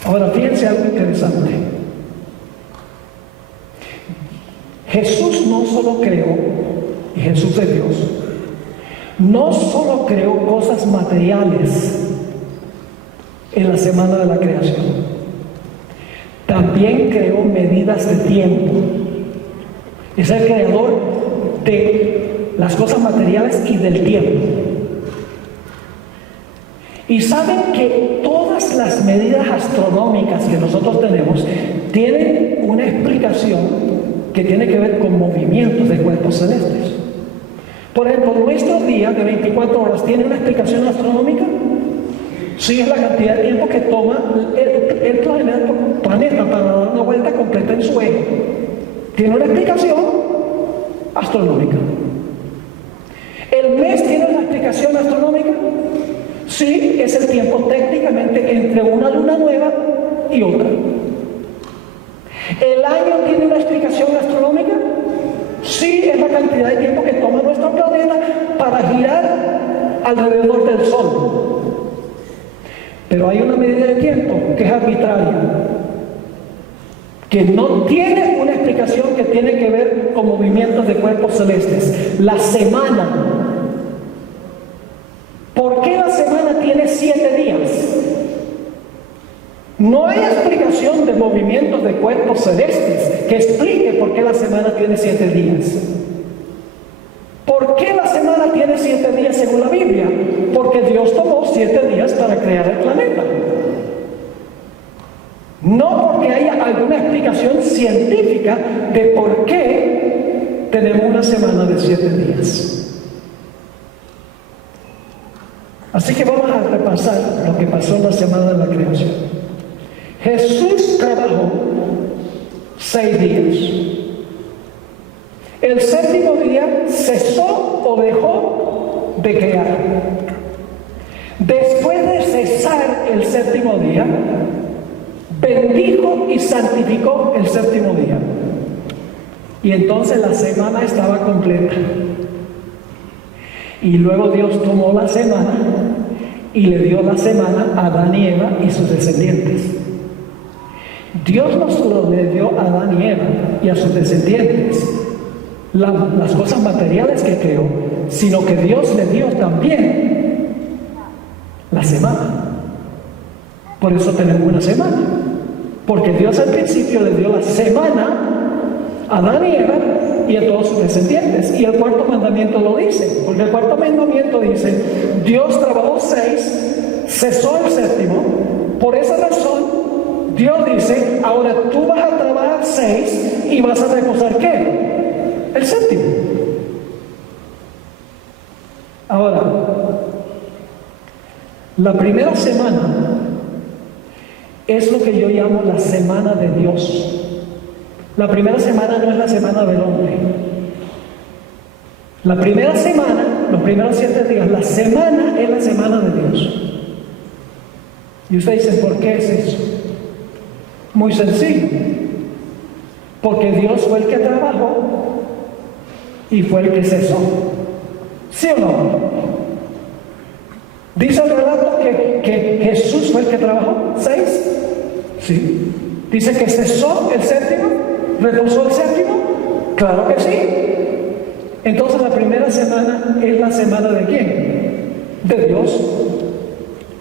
Ahora fíjense algo interesante. Jesús no solo creó, y Jesús es Dios, no solo creó cosas materiales en la semana de la creación, también creó medidas de tiempo. Es el creador de las cosas materiales y del tiempo. Y saben que todas las medidas astronómicas que nosotros tenemos tienen una explicación que tiene que ver con movimientos de cuerpos celestes. Por ejemplo, nuestros días de 24 horas tienen una explicación astronómica. Sí, es la cantidad de tiempo que toma el planeta para dar una vuelta completa en su eje. Tiene una explicación astronómica. ¿El mes tiene una explicación astronómica? Sí, es el tiempo técnicamente entre una luna nueva y otra. ¿El año tiene una explicación astronómica? Sí, es la cantidad de tiempo que toma nuestro planeta para girar alrededor del Sol. Pero hay una medida de tiempo que es arbitraria, que no tiene una explicación que tiene que ver con movimientos de cuerpos celestes. La semana. ¿Por qué la semana tiene 7 días? No hay explicación de movimientos de cuerpos celestes que explique por qué la semana tiene 7 días. ¿Por qué la semana tiene 7 días según la Biblia? Porque Dios tomó 7 días para crear el planeta. No porque haya alguna explicación científica de por qué tenemos una semana de 7 días. Así que vamos a repasar lo que pasó en la semana de la creación. Jesús trabajó 6 días. El séptimo día cesó o dejó de crear. Después de cesar el séptimo día, bendijo y santificó el séptimo día. Y entonces la semana estaba completa. Y luego Dios tomó la semana y le dio la semana a Adán y Eva y sus descendientes. Dios no solo le dio a Adán y Eva y a sus descendientes las cosas materiales que creó, sino que Dios le dio también la semana. Por eso tenemos una semana, porque Dios al principio le dio la semana a Adán y Eva y a todos sus descendientes. Y el cuarto mandamiento lo dice, porque el cuarto mandamiento dice: Dios trabajó 6, cesó el séptimo. Por esa razón Dios dice: ahora tú vas a trabajar 6 y vas a reposar ¿qué? El séptimo. Ahora, la primera semana es lo que yo llamo la semana de Dios. La primera semana no es la semana del hombre. La primera semana, los primeros 7 días, la semana es la semana de Dios. Y usted dice: ¿por qué es eso? Muy sencillo. Porque Dios fue el que trabajó y fue el que cesó. ¿Sí o no? ¿Dice el relato que Jesús fue el que trabajó 6? Sí. ¿Dice que cesó el séptimo? ¿Reposó el séptimo? Claro que sí. Entonces la primera semana es la semana ¿de quién? De Dios.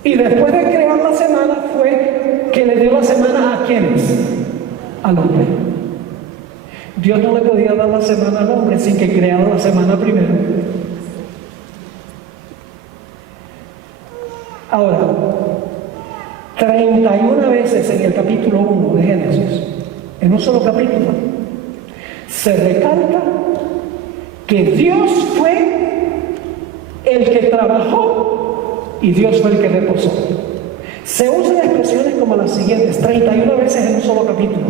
Y después de crear la semana fue que le dio la semana ¿a quiénes? Al hombre. Dios no le podía dar la semana al hombre sin que creara la semana primero. Ahora, 31 veces en el capítulo 1 de Génesis, en un solo capítulo, se recalca que Dios fue el que trabajó y Dios fue el que reposó. Se usan expresiones como las siguientes, 31 veces en un solo capítulo.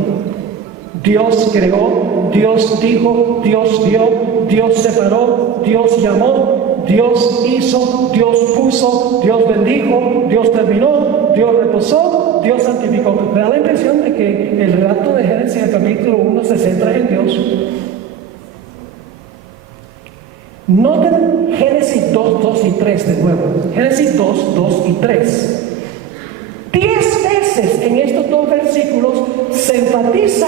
Dios creó, Dios dijo, Dios vio, Dios separó, Dios llamó, Dios hizo, Dios puso, Dios bendijo, Dios terminó, Dios reposó, Dios santificó. Me da la impresión de que el relato de Génesis, el capítulo 1, se centra en Dios. Noten Génesis 2, 2 y 3 de nuevo. Génesis 2, 2 y 3. 10 veces en estos dos versículos se enfatiza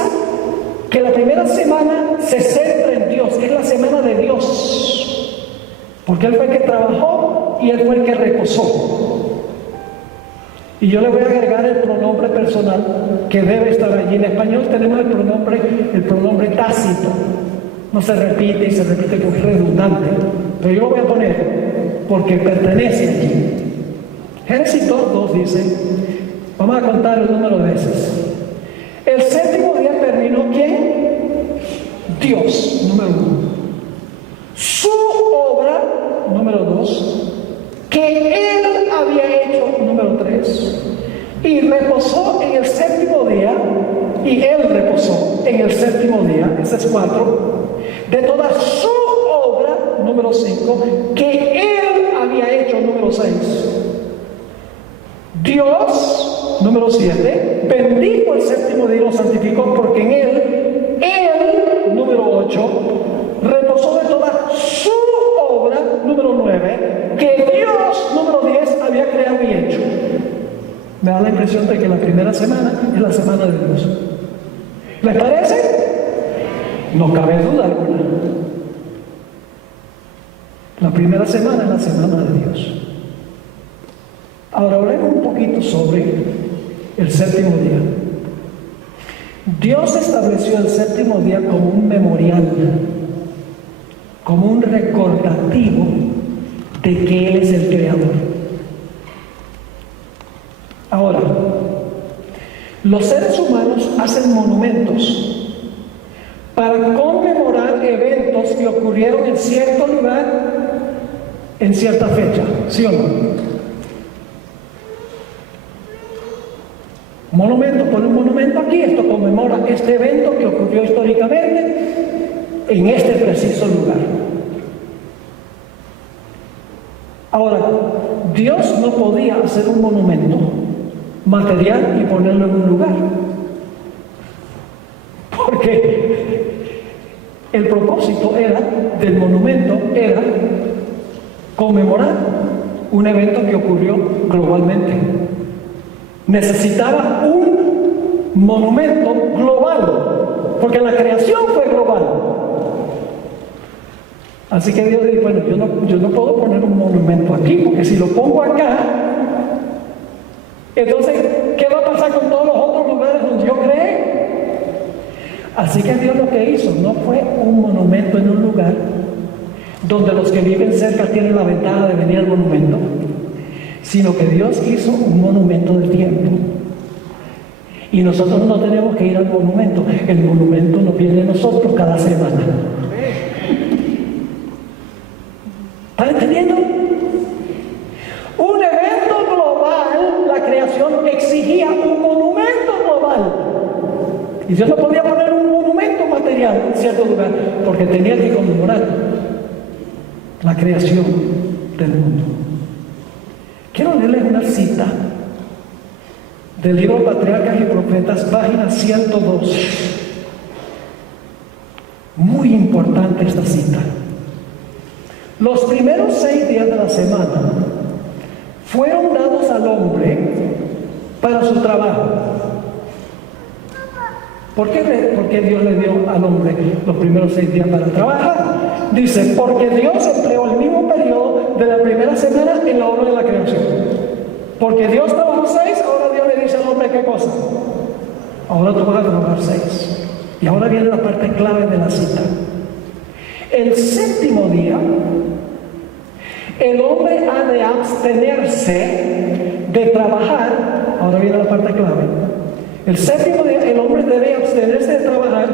que la primera semana se centra en Dios, es la semana de Dios, porque Él fue el que trabajó y Él fue el que reposó. Y yo le voy a agregar el pronombre personal que debe estar allí. En español tenemos el pronombre tácito, no se repite y se repite porque es redundante, pero yo lo voy a poner porque pertenece allí. Génesis 2:2 dice, vamos a contar el número de veces. El séptimo día terminó ¿quién? Dios, número 1. Su obra, número 2, que Él había hecho, número 3, y reposó en el séptimo día, y Él reposó en el séptimo día, ese es 4, de toda su obra, número 5, que Él había hecho, número 6. Dios, número 7, bendijo el séptimo día y lo santificó porque en Él, número 8, reposó de toda su obra, número 9, que Dios, número 10, había creado y hecho. Me da la impresión de que la primera semana es la semana de Dios. ¿Les parece? No cabe duda alguna. La primera semana es la semana de Dios. Ahora hablemos un poquito sobre el séptimo día. Dios estableció el séptimo día como un memorial, como un recordativo de que Él es el creador. Ahora, los seres humanos hacen monumentos para conmemorar eventos que ocurrieron en cierto lugar en cierta fecha, ¿sí o no? Monumento, pone un monumento aquí, esto conmemora este evento que ocurrió históricamente en este preciso lugar. Ahora, Dios no podía hacer un monumento material y ponerlo en un lugar, porque el propósito del monumento era conmemorar un evento que ocurrió globalmente. Necesitaba un monumento global, porque la creación fue global. Así que Dios dijo, bueno, yo no puedo poner un monumento aquí, porque si lo pongo acá, entonces, ¿qué va a pasar con todos los otros lugares donde yo creé? Así que Dios lo que hizo no fue un monumento en un lugar donde los que viven cerca tienen la ventaja de venir al monumento, sino que Dios hizo un monumento del tiempo. Y nosotros no tenemos que ir al monumento, el monumento nos viene a nosotros cada semana. ¿Están entendiendo? Un evento global, la creación exigía un monumento global. Y Dios no podía poner un monumento material en cierto lugar, porque tenía que conmemorar la creación del mundo. Quiero leerles una cita del libro Patriarcas y Profetas, página 102. Muy importante esta cita. Los primeros 6 días de la semana fueron dados al hombre para su trabajo. ¿Por qué Dios le dio al hombre los primeros 6 días para trabajar? Dice, porque Dios empleó el mismo periodo de la primera semana en la obra de la creación. Porque Dios trabajó 6, ahora Dios le dice al hombre, ¿qué cosa? Ahora tú vas a trabajar 6. Y ahora viene la parte clave de la cita. El 7º día, el hombre ha de abstenerse de trabajar. Ahora viene la parte clave. El 7º día, el hombre debe abstenerse de trabajar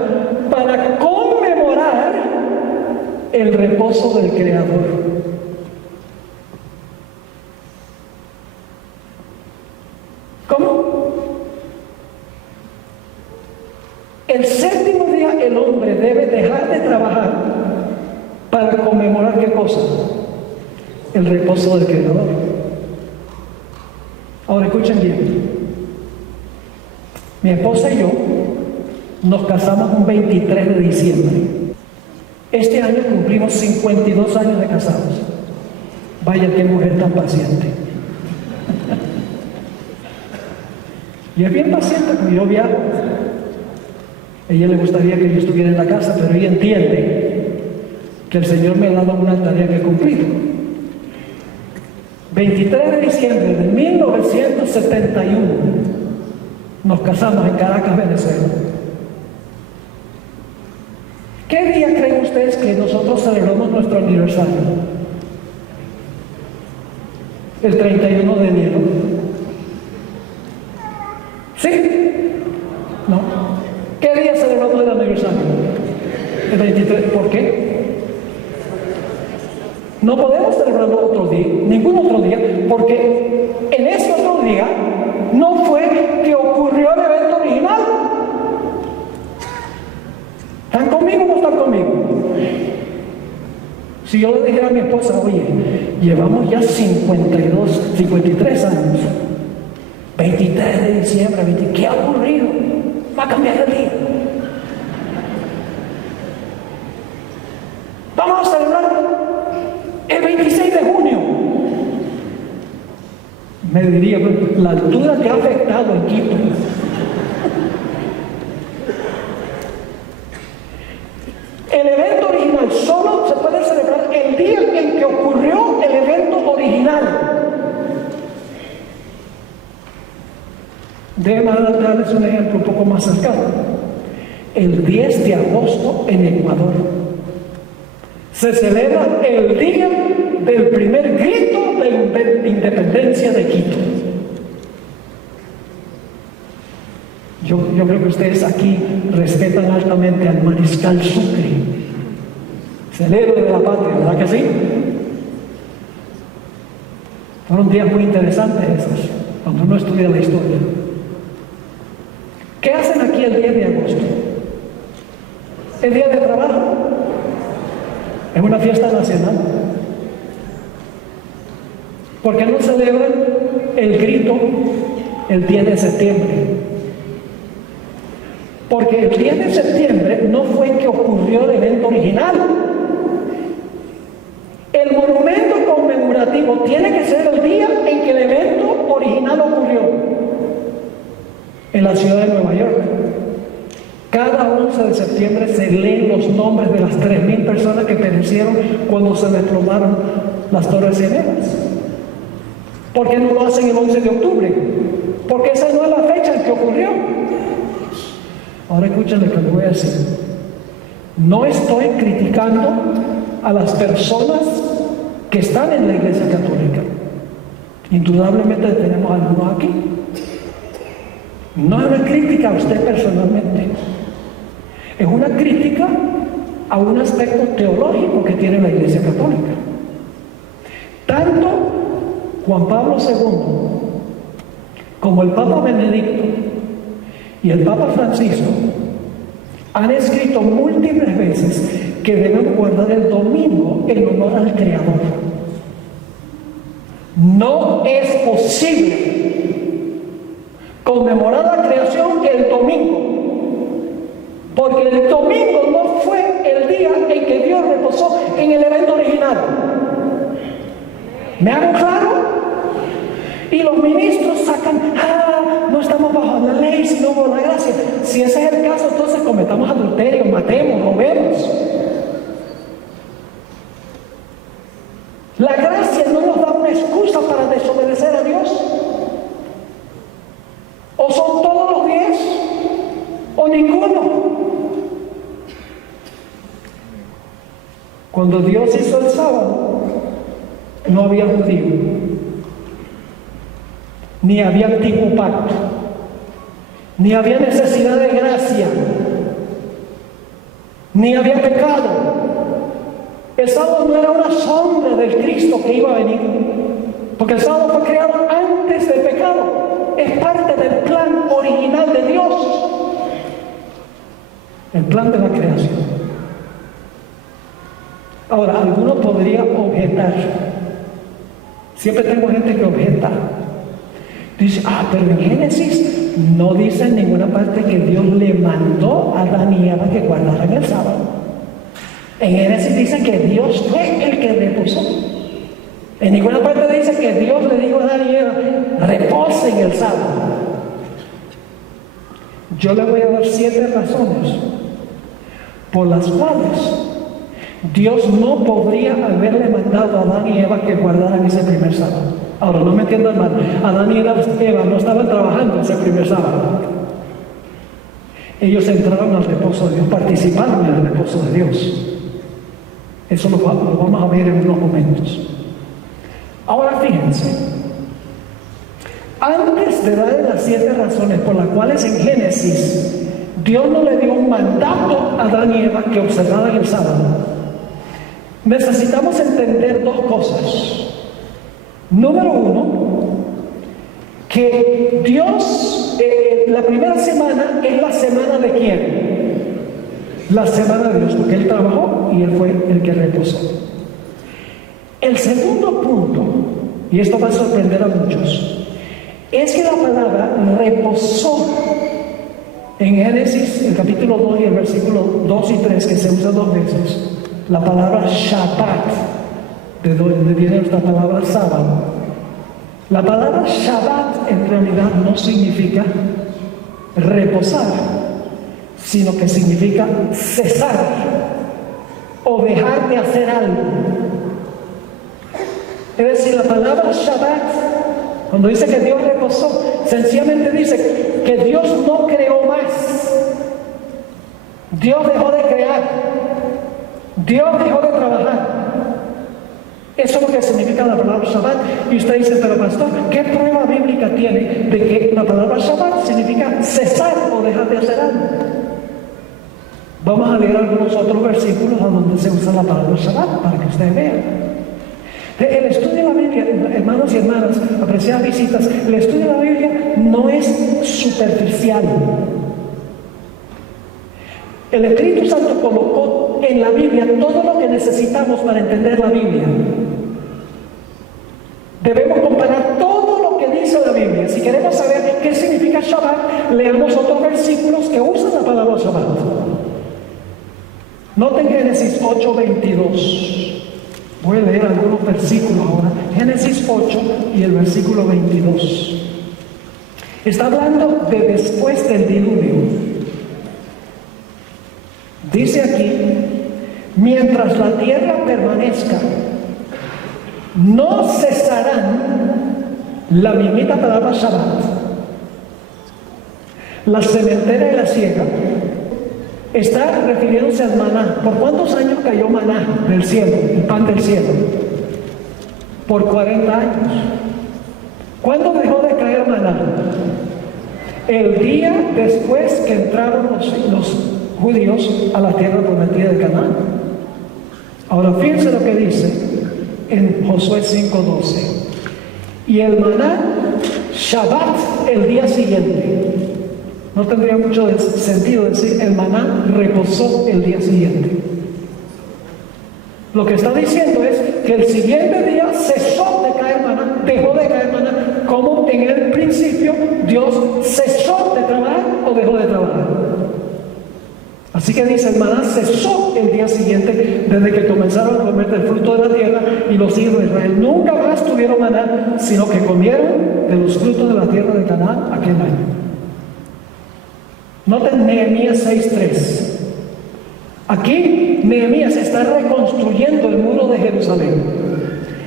para conmemorar el reposo del Creador. ¿Cómo? El 7º día el hombre debe dejar de trabajar para conmemorar ¿qué cosa? El reposo del Creador. Ahora escuchen bien. Mi esposa y yo nos casamos un 23 de diciembre. Este año cumplimos 52 años de casados. Vaya qué mujer tan paciente. Y es bien paciente porque yo viajo. A ella le gustaría que yo estuviera en la casa, pero ella entiende que el Señor me ha dado una tarea que cumplir. 23 de diciembre de 1971 nos casamos en Caracas, Venezuela. ¿Qué día creen ustedes que nosotros celebramos nuestro aniversario? El 31 de enero. ¿Sí? ¿No? ¿Qué día celebramos el aniversario? El 23. ¿Por qué? No podemos celebrarlo otro día, ningún otro día, porque en ese otro día no fue que ocurrió el evento original. ¿Están conmigo o no están conmigo? Si yo le dijera a mi esposa, oye, llevamos ya 53 años, 23 de diciembre, ¿qué ha ocurrido? Va a cambiar el día. Vamos a celebrar el 26 de junio. Me diría, la altura que ha afectado en Quito. El evento original solo se puede celebrar el día en que ocurrió el evento original. Déjenme darles un ejemplo un poco más cercano. El 10 de agosto en Ecuador se celebra el día del primer grito de independencia de Quito. Yo creo que ustedes aquí respetan altamente al mariscal Sucre, el héroe de la patria, ¿verdad que sí? Fueron días muy interesantes esos, cuando uno estudia la historia. ¿Qué hacen aquí el 10 de agosto? El día de trabajo. Es una fiesta nacional. ¿Por qué no celebran el grito el 10 de septiembre? Porque el 10 de septiembre no fue que ocurrió el evento original. El monumento conmemorativo tiene que ser el día en que el evento original ocurrió. En la ciudad de Nueva York. Cada 11 de septiembre se leen los nombres de las 3.000 personas que perecieron cuando se desplomaron las Torres Gemelas. ¿Por qué no lo hacen el 11 de octubre? Porque esa no es la fecha en que ocurrió. Ahora escuchen lo que les voy a decir. No estoy criticando a las personas que están en la Iglesia Católica. Indudablemente tenemos algunos aquí. No es una crítica a usted personalmente. Es una crítica a un aspecto teológico que tiene la Iglesia Católica. Tanto Juan Pablo II como el Papa Benedicto y el Papa Francisco han escrito múltiples veces que debemos guardar el domingo en honor al Creador. No es posible conmemorar la creación el domingo, porque el domingo no fue el día en que Dios reposó en el evento original. ¿Me hago claro? Y los ministros sacan, no estamos bajo la ley, ley, sino por la gracia. Si ese es el caso, entonces cometamos adulterio, matemos, robemos. La gracia no nos da una excusa para desobedecer a Dios. O son todos los 10 o ninguno. Cuando Dios hizo el sábado, no había judío, ni había antiguo pacto, ni había necesidad de gracia, ni había pecado. El sábado no era una sombra del Cristo que iba a venir, porque el sábado fue creado antes del pecado. Es parte del plan original de Dios, el plan de la creación. Ahora, alguno podría objetar. Siempre tengo gente que objeta. Dice, pero en Génesis no dice en ninguna parte que Dios le mandó a Adán y Eva que guardaran el sábado. En Génesis dice que Dios fue el que reposó. En ninguna parte dice que Dios le dijo a Adán y Eva, reposen el sábado. Yo le voy a dar 7 razones por las cuales Dios no podría haberle mandado a Adán y Eva que guardaran ese primer sábado. Ahora, no me entiendan mal, Adán y Eva no estaban trabajando ese primer sábado. Ellos entraron al reposo de Dios, participaron en el reposo de Dios. Eso lo vamos a ver en unos momentos. Ahora fíjense, antes de dar las 7 razones por las cuales en Génesis Dios no le dio un mandato a Adán y Eva que observaran el sábado, necesitamos entender 2 cosas. Número 1, que Dios, la primera semana es la semana de ¿quién? La semana de Dios, porque Él trabajó y Él fue el que reposó. El segundo punto, y esto va a sorprender a muchos, es que la palabra reposó en Génesis, el capítulo 2 y el versículo 2 y 3, que se usa 2 veces. La palabra Shabbat, de donde viene esta palabra sábado. La palabra Shabbat en realidad no significa reposar, sino que significa cesar o dejar de hacer algo. Es decir, la palabra Shabbat, cuando dice que Dios reposó, sencillamente dice que Dios no creó más. Dios dejó de crear. Dios dejó de trabajar. Eso es lo que significa la palabra Shabbat. Y usted dice, pero pastor, ¿qué prueba bíblica tiene de que la palabra Shabbat significa cesar o dejar de hacer algo? Vamos a leer algunos otros versículos a donde se usa la palabra Shabbat para que ustedes vean. El estudio de la Biblia, hermanos y hermanas, apreciadas visitas, el estudio de la Biblia no es superficial. El Espíritu Santo colocó en la Biblia todo lo que necesitamos para entender la Biblia. Debemos comparar todo lo que dice la Biblia. Si queremos saber qué significa Shabbat, leamos otros versículos que usan la palabra Shabbat. Noten Génesis 8:22. Voy a leer algunos versículos ahora. Génesis 8 y el versículo 22. Está hablando de después del diluvio. Dice aquí, mientras la tierra permanezca, no cesarán, la mismita palabra Shabbat, la sementera y la siega. Está refiriéndose al maná. ¿Por cuántos años cayó maná del cielo, el pan del cielo? Por 40 años. ¿Cuándo dejó de caer maná? El día después que entraron los judíos a la tierra prometida de Canaán. Ahora fíjense lo que dice en Josué 5:12. Y el maná, Shabbat, el día siguiente. No tendría mucho sentido decir el maná reposó el día siguiente. Lo que está diciendo es que el siguiente día cesó de caer maná, dejó de caer maná, como en el principio Dios cesó de trabajar o dejó de trabajar. Así que dice, el maná cesó el día siguiente desde que comenzaron a comer del fruto de la tierra, y los hijos de Israel nunca más tuvieron maná, sino que comieron de los frutos de la tierra de Canaán aquel año. Noten Nehemías 6:3. Aquí Nehemías está reconstruyendo el muro de Jerusalén.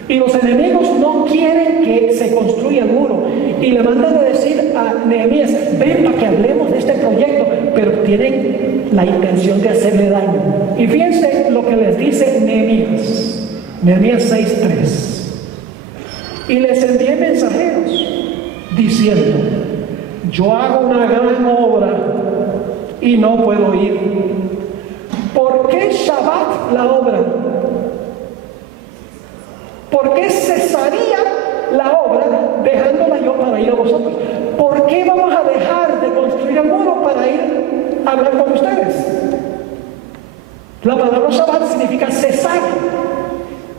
Y los enemigos no quieren que se construya el muro. Y le mandan a decir a Nehemías, ven para que hablemos de este proyecto. Pero tienen la intención de hacerle daño. Y fíjense lo que les dice Nehemías. Nehemías 6:3. Y les envié mensajeros diciendo, yo hago una gran obra y no puedo ir. ¿Por qué Shabbat la obra? ¿Por qué cesaría la obra dejándola yo para ir a vosotros? ¿Por qué vamos a dejar de construir el muro para ir a hablar con ustedes? La palabra Shabbat significa cesar,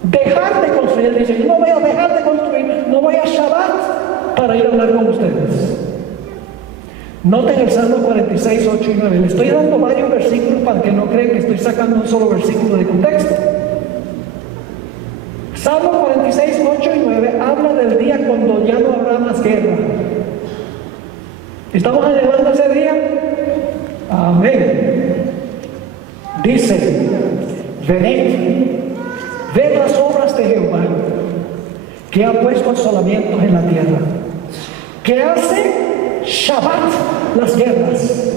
dejar de construir. Él dice, yo no voy a dejar de construir, no voy a Shabbat para ir a hablar con ustedes. Noten el Salmo 46, 8 y 9. Le estoy dando varios versículos para que no crean que estoy sacando un solo versículo de contexto. Salmo 46, 8 y 9 habla del día cuando ya no habrá más guerra. ¿Estamos anhelando ese día? Amén. Dice, venid, ved las obras de Jehová, que ha puesto asolamientos en la tierra, que hace Shabbat las guerras.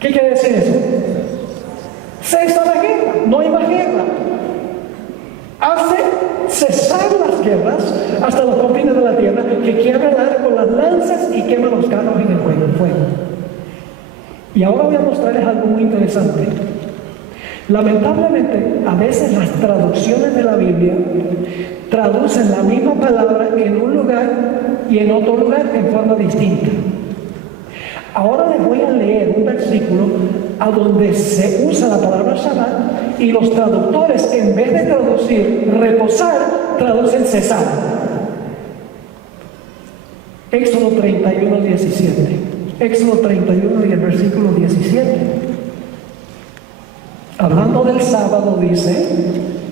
¿Qué quiere decir eso? Cesa la guerra, no hay más guerra. Hace cesar las guerras hasta los confines de la tierra, que quiebra el arco con las lanzas y quema los carros en el fuego. Y ahora voy a mostrarles algo muy interesante. Lamentablemente, a veces las traducciones de la Biblia traducen la misma palabra en un lugar y en otro lugar en forma distinta. Ahora les voy a leer un versículo a donde se usa la palabra Shabbat y los traductores, en vez de traducir reposar, traducen cesar. Éxodo 31, 17. Éxodo 31 y el versículo 17. Hablando del sábado dice,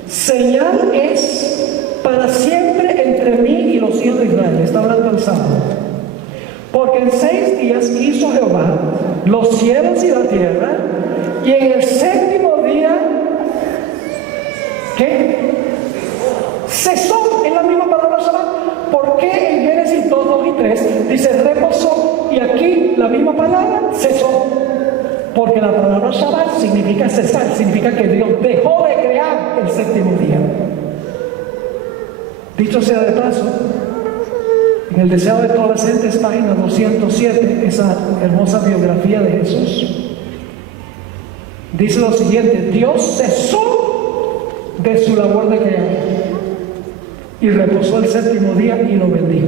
señal es para siempre entre mí y los hijos de Israel. Está hablando del sábado. Porque en 6 días hizo Jehová los cielos y la tierra, y en el séptimo día, ¿qué? Cesó, en la misma palabra Shabbat. ¿Por qué en Génesis 2, 2 y 3 dice reposó y aquí la misma palabra cesó? Porque la palabra Shabbat significa cesar, significa que Dios dejó de crear el séptimo día. Dicho sea de paso, en el Deseo de todas las gentes, página 207, esa hermosa biografía de Jesús, dice lo siguiente: Dios cesó de su labor de crear y reposó el séptimo día y lo bendijo.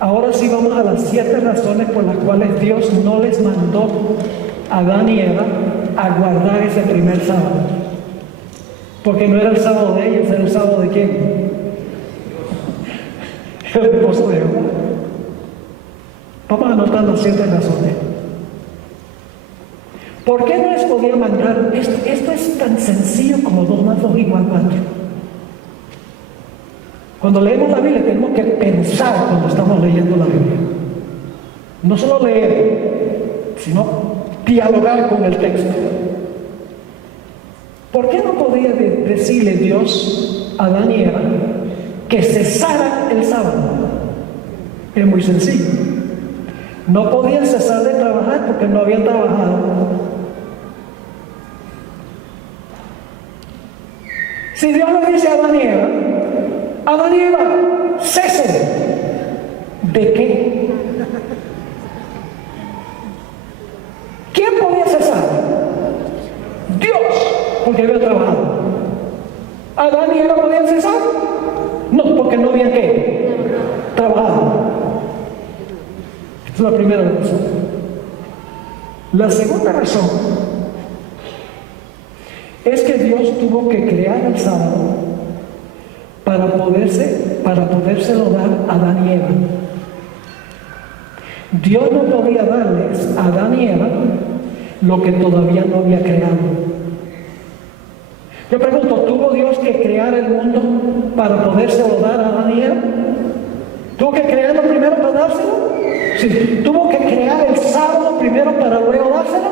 Ahora sí vamos a las 7 razones por las cuales Dios no les mandó a Adán y Eva a guardar ese primer sábado. Porque no era el sábado de ellos, era el sábado de ¿quién? El reposo de Jehová. Vamos a anotar las 7 razones. ¿Por qué no les podía mandar? Esto es tan sencillo como 2 más 2 igual 4. Cuando leemos la Biblia tenemos que pensar cuando estamos leyendo la Biblia. No solo leer, sino dialogar con el texto. ¿Por qué no podía decirle Dios a Adán y Eva que cesara el sábado? Es muy sencillo. No podían cesar de trabajar porque no habían trabajado. Si Dios le dice a Adán y Eva, cesen. ¿De qué? ¿Quién podía cesar? Dios, porque había trabajado. ¿Adán y Eva podían cesar? No, porque no habían ¿qué? Trabajado. Esta es la primera razón. La segunda razón es que Dios tuvo que crear el sábado para podérselo dar a Adán y Eva. Dios no podía darles a Adán y Eva lo que todavía no había creado. Yo pregunto, ¿tuvo Dios que crear el mundo para podérselo dar a Adán y Eva? ¿Tuvo que crearlo primero para dárselo? Sí. ¿Tuvo que crear el sábado primero para luego dárselo?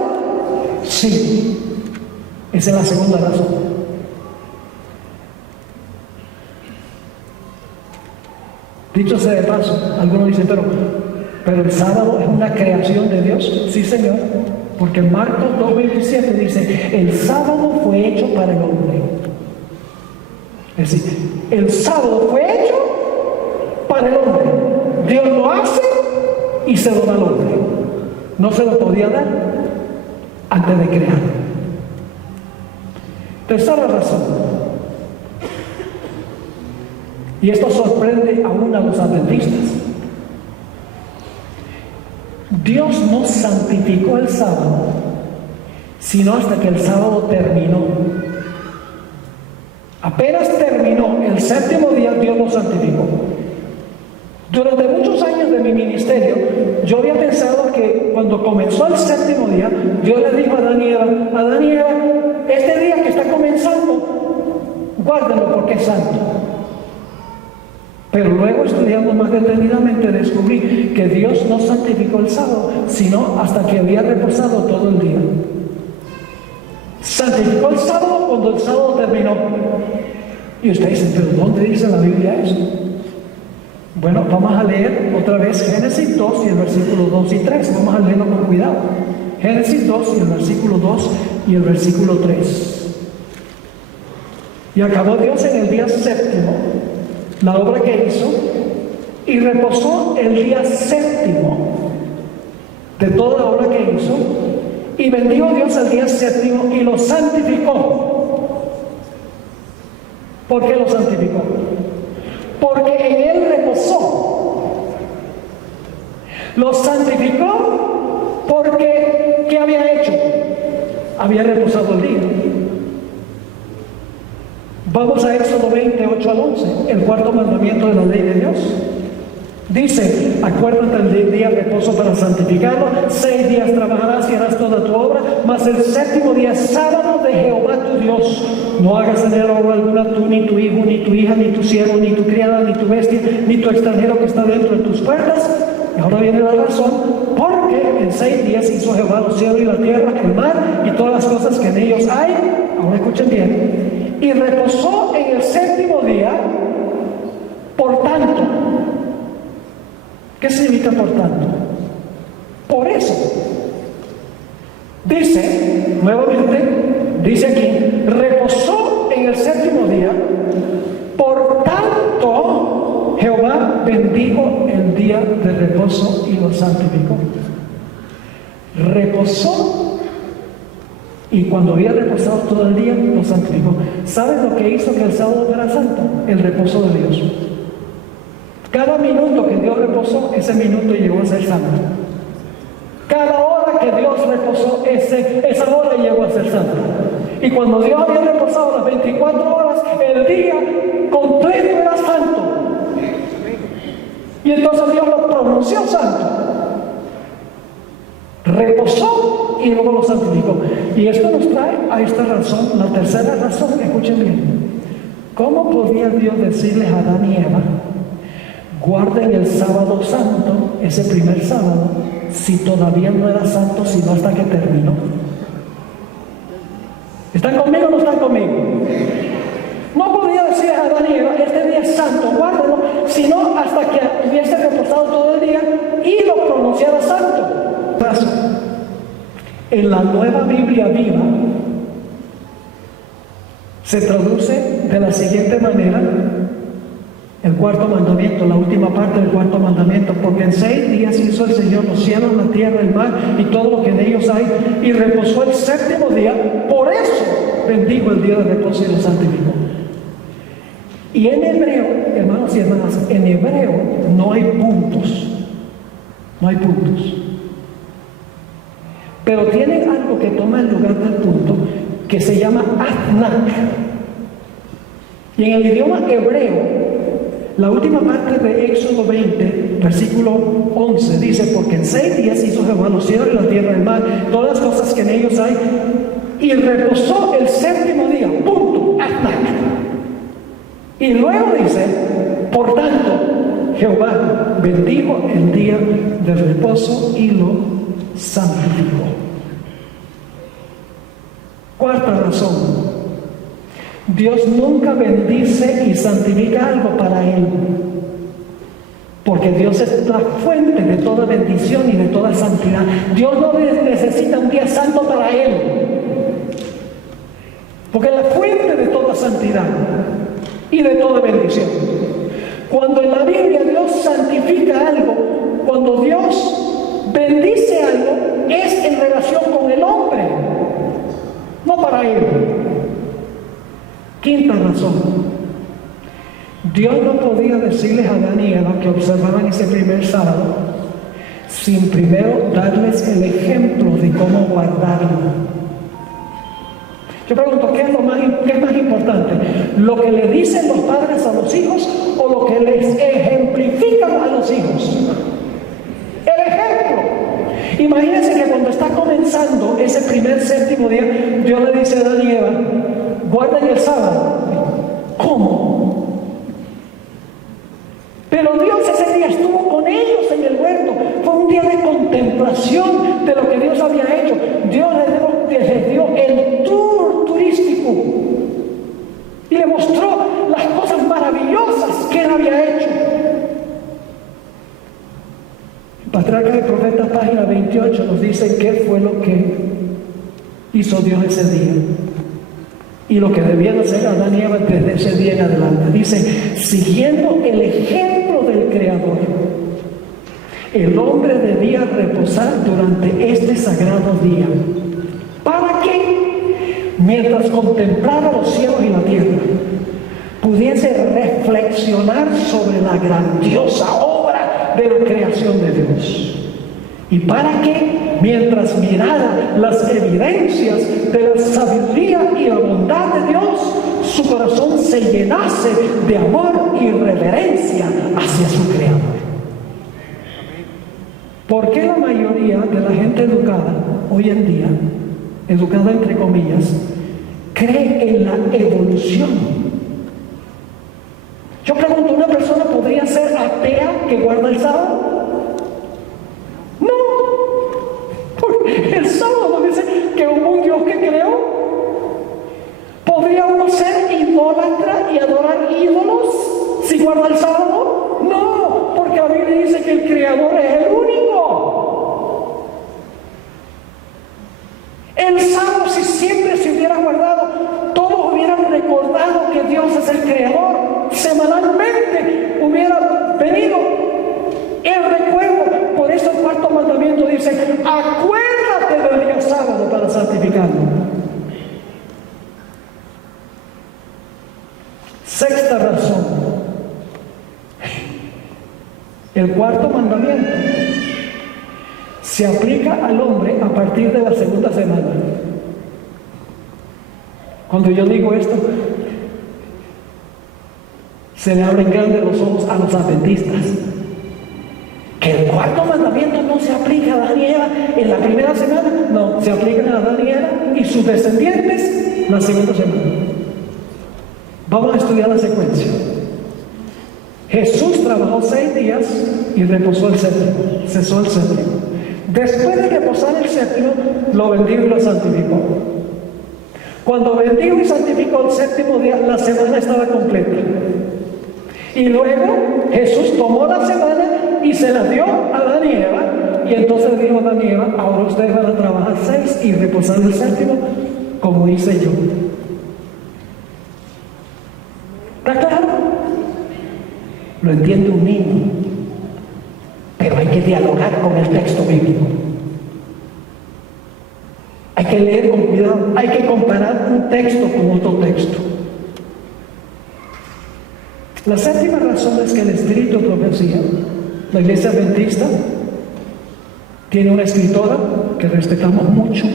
Sí. Esa es la segunda razón. Dicho sea de paso, algunos dicen, pero el sábado es una creación de Dios. Sí, Señor, porque en Marcos 2:27 dice, el sábado fue hecho para el hombre. Es decir, el sábado fue hecho para el hombre. Dios lo hace y se lo da al hombre. No se lo podía dar antes de crear. Tercera razón, y esto sorprende aún a los adventistas. Dios no santificó el sábado, sino hasta que el sábado terminó. Apenas terminó el séptimo día, Dios lo santificó. Durante muchos años de mi ministerio, yo había pensado que cuando comenzó el séptimo día, Dios le dijo a Adán y Eva, este día que está comenzando, guárdalo porque es santo. Pero luego, estudiando más detenidamente, descubrí que Dios no santificó el sábado, sino hasta que había reposado todo el día. Santificó el sábado cuando el sábado terminó. Y usted dice, ¿pero dónde dice la Biblia eso? Bueno, vamos a leer otra vez Génesis 2 y el versículo 2 y 3. Vamos a leerlo con cuidado. Génesis 2 y el versículo 2 y el versículo 3. Y acabó Dios en el día séptimo la obra que hizo, y reposó el día séptimo de toda la obra que hizo, y bendijo Dios el día séptimo y lo santificó. ¿Por qué lo santificó? Porque en él reposó. Lo santificó porque ¿qué había hecho? Había reposado el día. Vamos a Éxodo 28 al 11, el cuarto mandamiento de la ley de Dios. Dice, acuérdate del día de reposo para santificarlo. 6 días trabajarás y harás toda tu obra, mas el séptimo día es sábado de Jehová tu Dios. No hagas en él obra alguna tú, ni tu hijo, ni tu hija, ni tu siervo, ni tu criada, ni tu bestia, ni tu extranjero que está dentro de tus puertas. Y ahora viene la razón, porque en 6 días hizo Jehová los cielos y la tierra, el mar y todas las cosas que en ellos hay. Ahora escuchen bien. Y reposó en el séptimo día. Por tanto, ¿qué significa por tanto? Por eso. Dice, nuevamente, dice aquí, reposó en el séptimo día. Por tanto, Jehová bendijo el día de reposo y lo santificó. Reposó. Y cuando había reposado todo el día, lo santificó. ¿Sabes lo que hizo que el sábado fuera santo? El reposo de Dios. Cada minuto que Dios reposó, ese minuto llegó a ser santo. Cada hora que Dios reposó, esa hora llegó a ser santo. Y cuando Dios había reposado las 24 horas, el día completo era santo. Y entonces Dios lo pronunció santo. Reposó y luego lo santificó. Y esto nos trae a esta razón, la tercera razón, escuchen bien. ¿Cómo podía Dios decirles a Adán y Eva, guarden el sábado santo, ese primer sábado, si todavía no era santo, sino hasta que terminó? ¿Están conmigo o no están conmigo? No podía decir a Adán y Eva, este día es santo, guárdenlo, sino hasta que hubiese reposado todo el día y lo pronunciara santo. En la Nueva Biblia Viva se traduce de la siguiente manera el cuarto mandamiento, la última parte del cuarto mandamiento: porque en 6 días hizo el Señor los cielos, la tierra, el mar y todo lo que en ellos hay, y reposó el séptimo día. Por eso bendijo el día de reposo y lo santificó. Y en hebreo, hermanos y hermanas, en hebreo no hay puntos. No hay puntos. Pero tienen algo que toma el lugar del punto, que se llama atnak. Y en el idioma hebreo, la última parte de Éxodo 20, versículo 11, dice, porque en 6 días hizo Jehová los cielos y la tierra, el mar, todas las cosas que en ellos hay, y reposó el séptimo día, punto, atnak. Y luego dice, por tanto, Jehová bendijo el día del reposo y lo santificó. Cuarta razón. Dios nunca bendice y santifica algo para Él, porque Dios es la fuente de toda bendición y de toda santidad. Dios no necesita un día santo para Él, porque es la fuente de toda santidad y de toda bendición. Cuando en la Biblia Dios santifica algo, cuando Dios bendice algo, es en relación con el hombre, no para Él. Quinta razón. Dios no podía decirles a Adán y Eva que observaban ese primer sábado sin primero darles el ejemplo de cómo guardarlo. Yo pregunto, ¿qué es más importante? ¿Lo que le dicen los padres a los hijos o lo que les ejemplifican a los hijos? El ejemplo. Imagínense que cuando está comenzando ese primer séptimo día, Dios le dice a Adán y Eva, guarden el sábado. ¿Cómo? Pero Dios ese día estuvo con ellos en el huerto. Fue un día de contemplación de lo que Dios había hecho. Dios les dio el tour turístico y le mostró las cosas maravillosas que Él había hecho. Patriarca de Profetas, página 28, nos dice qué fue lo que hizo Dios ese día y lo que debían hacer Adán y Eva desde ese día en adelante. Dice, siguiendo el ejemplo del Creador, el hombre debía reposar durante este sagrado día. ¿Para qué? Mientras contemplaba los cielos y la tierra, pudiese reflexionar sobre la grandiosa obra de la creación de Dios. ¿Y para qué? Mientras mirara las evidencias de la sabiduría y la bondad de Dios, su corazón se llenase de amor y reverencia hacia su Creador. ¿Por qué la mayoría de la gente educada hoy en día, educada entre comillas, cree en la evolución? Yo pregunto, ¿una persona podría ser atea que guarda el sábado? No, porque el sábado dice que hubo un Dios que creó. ¿Podría uno ser idólatra y adorar ídolos si guarda el sábado? No, porque la Biblia dice que el Creador es el único. El sábado, si siempre se hubiera guardado, todos hubieran recordado que Dios es el Creador. Semanalmente hubiera venido el recuerdo. Por eso el cuarto mandamiento dice, acuérdate del día sábado para santificarlo. Sexta razón. El cuarto mandamiento se aplica al hombre a partir de la segunda semana. Cuando yo digo esto, se le abren grandes los ojos a los adventistas. Que el cuarto mandamiento no se aplica a Adán y Eva en la primera semana, no, se aplica a Adán y Eva y sus descendientes la segunda semana. Vamos a estudiar la secuencia. Jesús trabajó 6 días y reposó el séptimo, cesó el séptimo. Después de reposar el séptimo, lo bendijo y lo santificó. Cuando bendijo y santificó el séptimo día, la semana estaba completa. Y luego Jesús tomó la semana y se la dio a Adán y Eva. Y entonces dijo a Adán y Eva, ahora ustedes van a trabajar 6 y reposar el séptimo, como hice yo. ¿Está claro? Lo entiende un niño, pero hay que dialogar con el texto bíblico. Hay que leer con cuidado, hay que comparar un texto con otro texto. La séptima razón es que el espíritu de profecía, la iglesia adventista, tiene una escritora que respetamos mucho,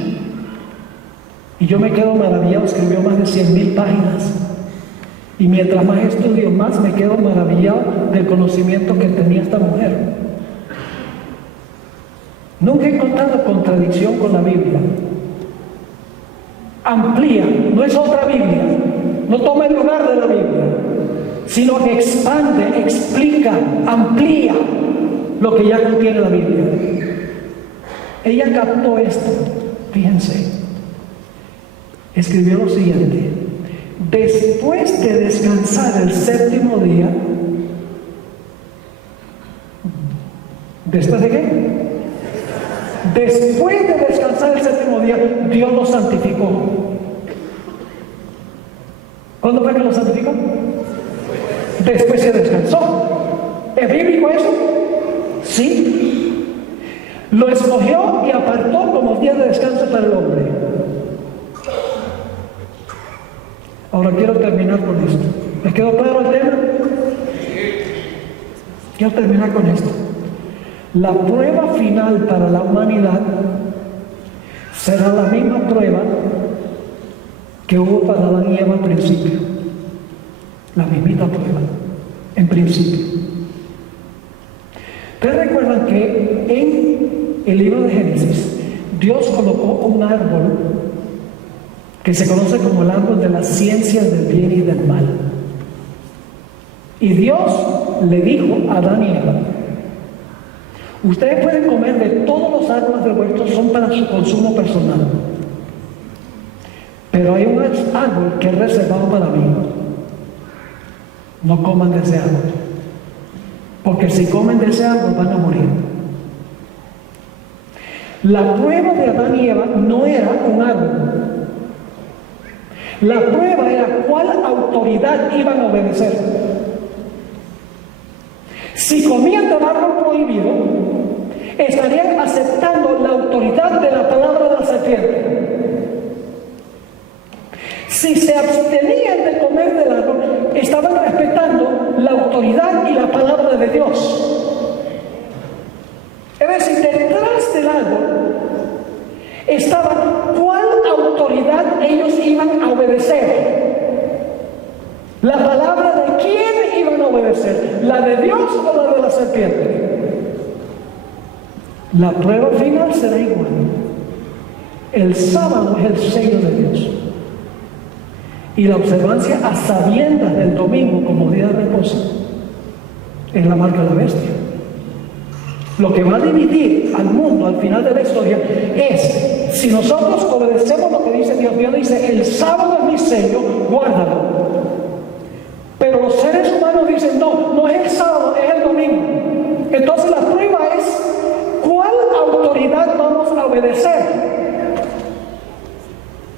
y yo me quedo maravillado, escribió más de 100,000 páginas. Y mientras más estudio, más me quedo maravillado del conocimiento que tenía esta mujer. Nunca he encontrado contradicción con la Biblia. Amplía, no es otra Biblia, no toma el lugar de la Biblia. sino que expande, explica, amplía lo que ya contiene la Biblia. Ella captó esto, fíjense, escribió lo siguiente: después de descansar el séptimo día, ¿después de qué? Después de descansar el séptimo día, Dios lo santificó. ¿Cuándo fue que lo santificó? Después se descansó. ¿Es bíblico eso? Sí. Lo escogió y apartó como día de descanso para el hombre. Ahora quiero terminar con esto. ¿Les quedó claro el tema? Quiero terminar con esto. La prueba final para la humanidad será la misma prueba que hubo para Adán y Eva al principio. La mismita prueba, en principio. Ustedes recuerdan que en el libro de Génesis, Dios colocó un árbol que se conoce como el árbol de las ciencias del bien y del mal. Y Dios le dijo a Adán y Eva: ustedes pueden comer de todos los árboles del huerto, son para su consumo personal. Pero hay un árbol que es reservado para mí. No coman de ese árbol, porque si comen de ese árbol van a morir. La prueba de Adán y Eva no era un árbol. La prueba era cuál autoridad iban a obedecer. Si comían del árbol prohibido, estarían aceptando la autoridad de la palabra de la serpiente. Si se abstenían de comer del árbol, estaban respetando la autoridad y la palabra de Dios. Es decir, detrás del árbol estaba cuál autoridad ellos iban a obedecer. La palabra de quién iban a obedecer, la de Dios o la de la serpiente. La prueba final será igual. El sábado es el sello de Dios. Y la observancia a sabiendas del domingo como día de reposo es la marca de la bestia. Lo que va a dividir al mundo al final de la historia es si nosotros obedecemos lo que dice Dios. Dios dice: el sábado es mi sello, guárdalo. Pero los seres humanos dicen: no, no es el sábado, es el domingo. Entonces la prueba es ¿cuál autoridad vamos a obedecer?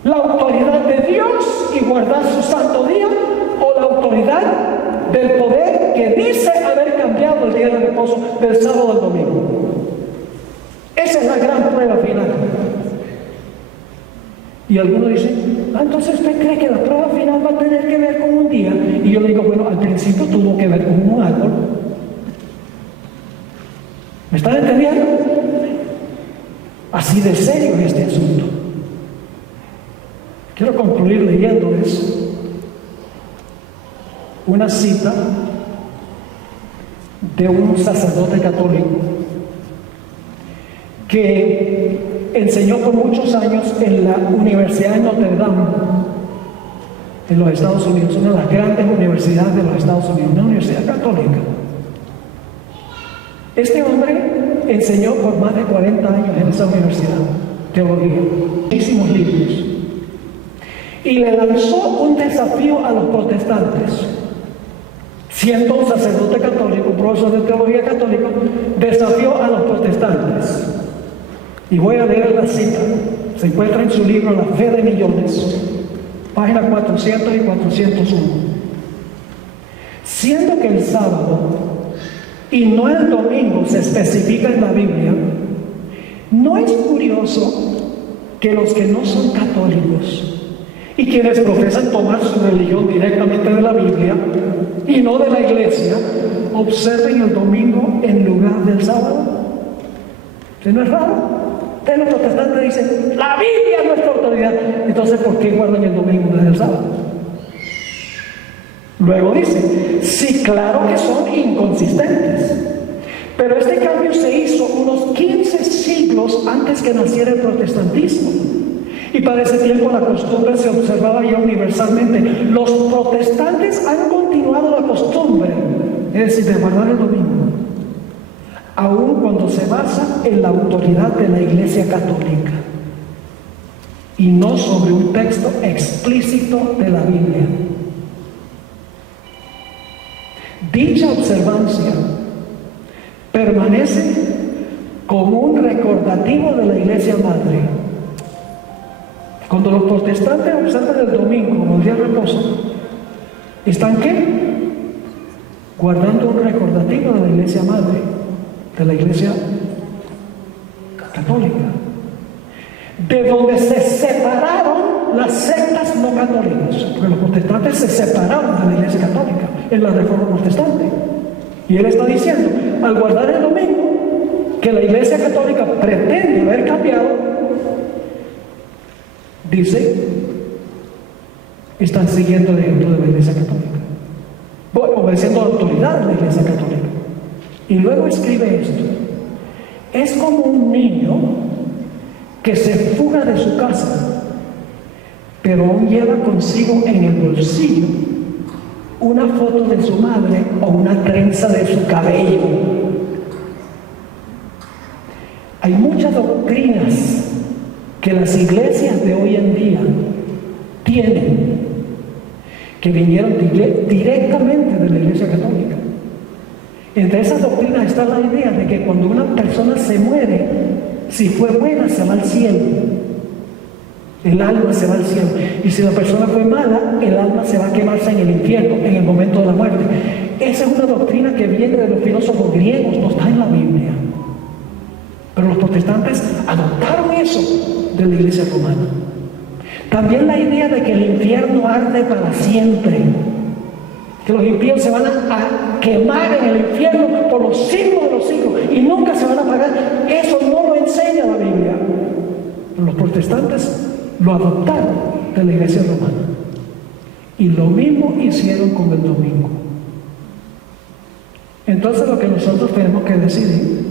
¿La autoridad de Dios y guardar su santo día, o la autoridad del poder que dice haber cambiado el día de reposo del sábado al domingo? Esa es la gran prueba final. Y algunos dicen: entonces ¿usted cree que la prueba final va a tener que ver con un día? Y yo le digo: bueno, al principio tuvo que ver con un árbol. ¿Me están entendiendo? Así de serio es este asunto. Quiero concluir leyéndoles una cita de un sacerdote católico que enseñó por muchos años en la Universidad de Notre Dame en los Estados Unidos, una de las grandes universidades de los Estados Unidos, una universidad católica. Este hombre enseñó por más de 40 años en esa universidad teología, muchísimos libros, y le lanzó un desafío a los protestantes. Siendo un sacerdote católico, un profesor de teología católico, desafió a los protestantes. Y voy a leer la cita. Se encuentra en su libro La Fe de Millones, páginas 400 y 401. Siendo que el sábado y no el domingo se especifica en la Biblia, ¿no es curioso que los que no son católicos y quienes profesan tomar su religión directamente de la Biblia y no de la iglesia, observen el domingo en lugar del sábado? ¿Sí, no es raro? Entonces los protestantes dicen: la Biblia es nuestra autoridad. Entonces, ¿por qué guardan el domingo en vez del sábado? Luego dice: sí, claro que son inconsistentes, pero este cambio se hizo unos 15 siglos antes que naciera el protestantismo. Y para ese tiempo la costumbre se observaba ya universalmente. Los protestantes han continuado la costumbre, es decir, de guardar el domingo, aun cuando se basa en la autoridad de la Iglesia Católica y no sobre un texto explícito de la Biblia. Dicha observancia permanece como un recordativo de la Iglesia Madre. Cuando los protestantes observan el domingo como el día de reposo, ¿están qué? Guardando un recordativo de la Iglesia Madre, de la Iglesia Católica, de donde se separaron las sectas no católicas, porque los protestantes se separaron de la Iglesia Católica en la Reforma Protestante. Y él está diciendo, al guardar el domingo, que la Iglesia Católica pretende haber cambiado, dice, están siguiendo el ejemplo de la Iglesia Católica, obedeciendo la autoridad de la Iglesia Católica. Y luego escribe esto: es como un niño que se fuga de su casa, pero aún lleva consigo en el bolsillo una foto de su madre o una trenza de su cabello. Hay muchas doctrinas que las iglesias de hoy en día tienen, que vinieron directamente de la Iglesia Católica. Entre esas doctrinas está la idea de que cuando una persona se muere, si fue buena, se va al cielo. El alma se va al cielo. Y si la persona fue mala, el alma se va a quemarse en el infierno en el momento de la muerte. Esa es una doctrina que viene de los filósofos griegos, no está en la Biblia. Pero los protestantes adoptaron eso de la Iglesia romana. También la idea de que el infierno arde para siempre, que los impíos se van a quemar en el infierno por los siglos de los siglos y nunca se van a apagar. Eso no lo enseña la Biblia. Pero los protestantes lo adoptaron de la Iglesia romana. Y lo mismo hicieron con el domingo. Entonces lo que nosotros tenemos que decidir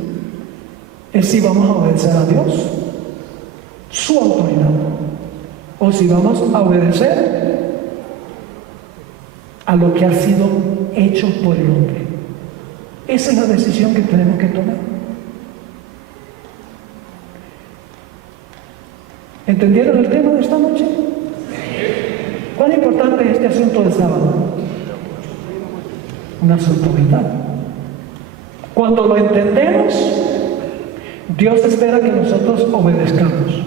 es si vamos a obedecer a Dios, su autoridad, o si vamos a obedecer a lo que ha sido hecho por el hombre. Esa es la decisión que tenemos que tomar. ¿Entendieron el tema de esta noche? ¿Cuán importante es este asunto del sábado? Un asunto vital. Cuando lo entendemos, Dios espera que nosotros obedezcamos.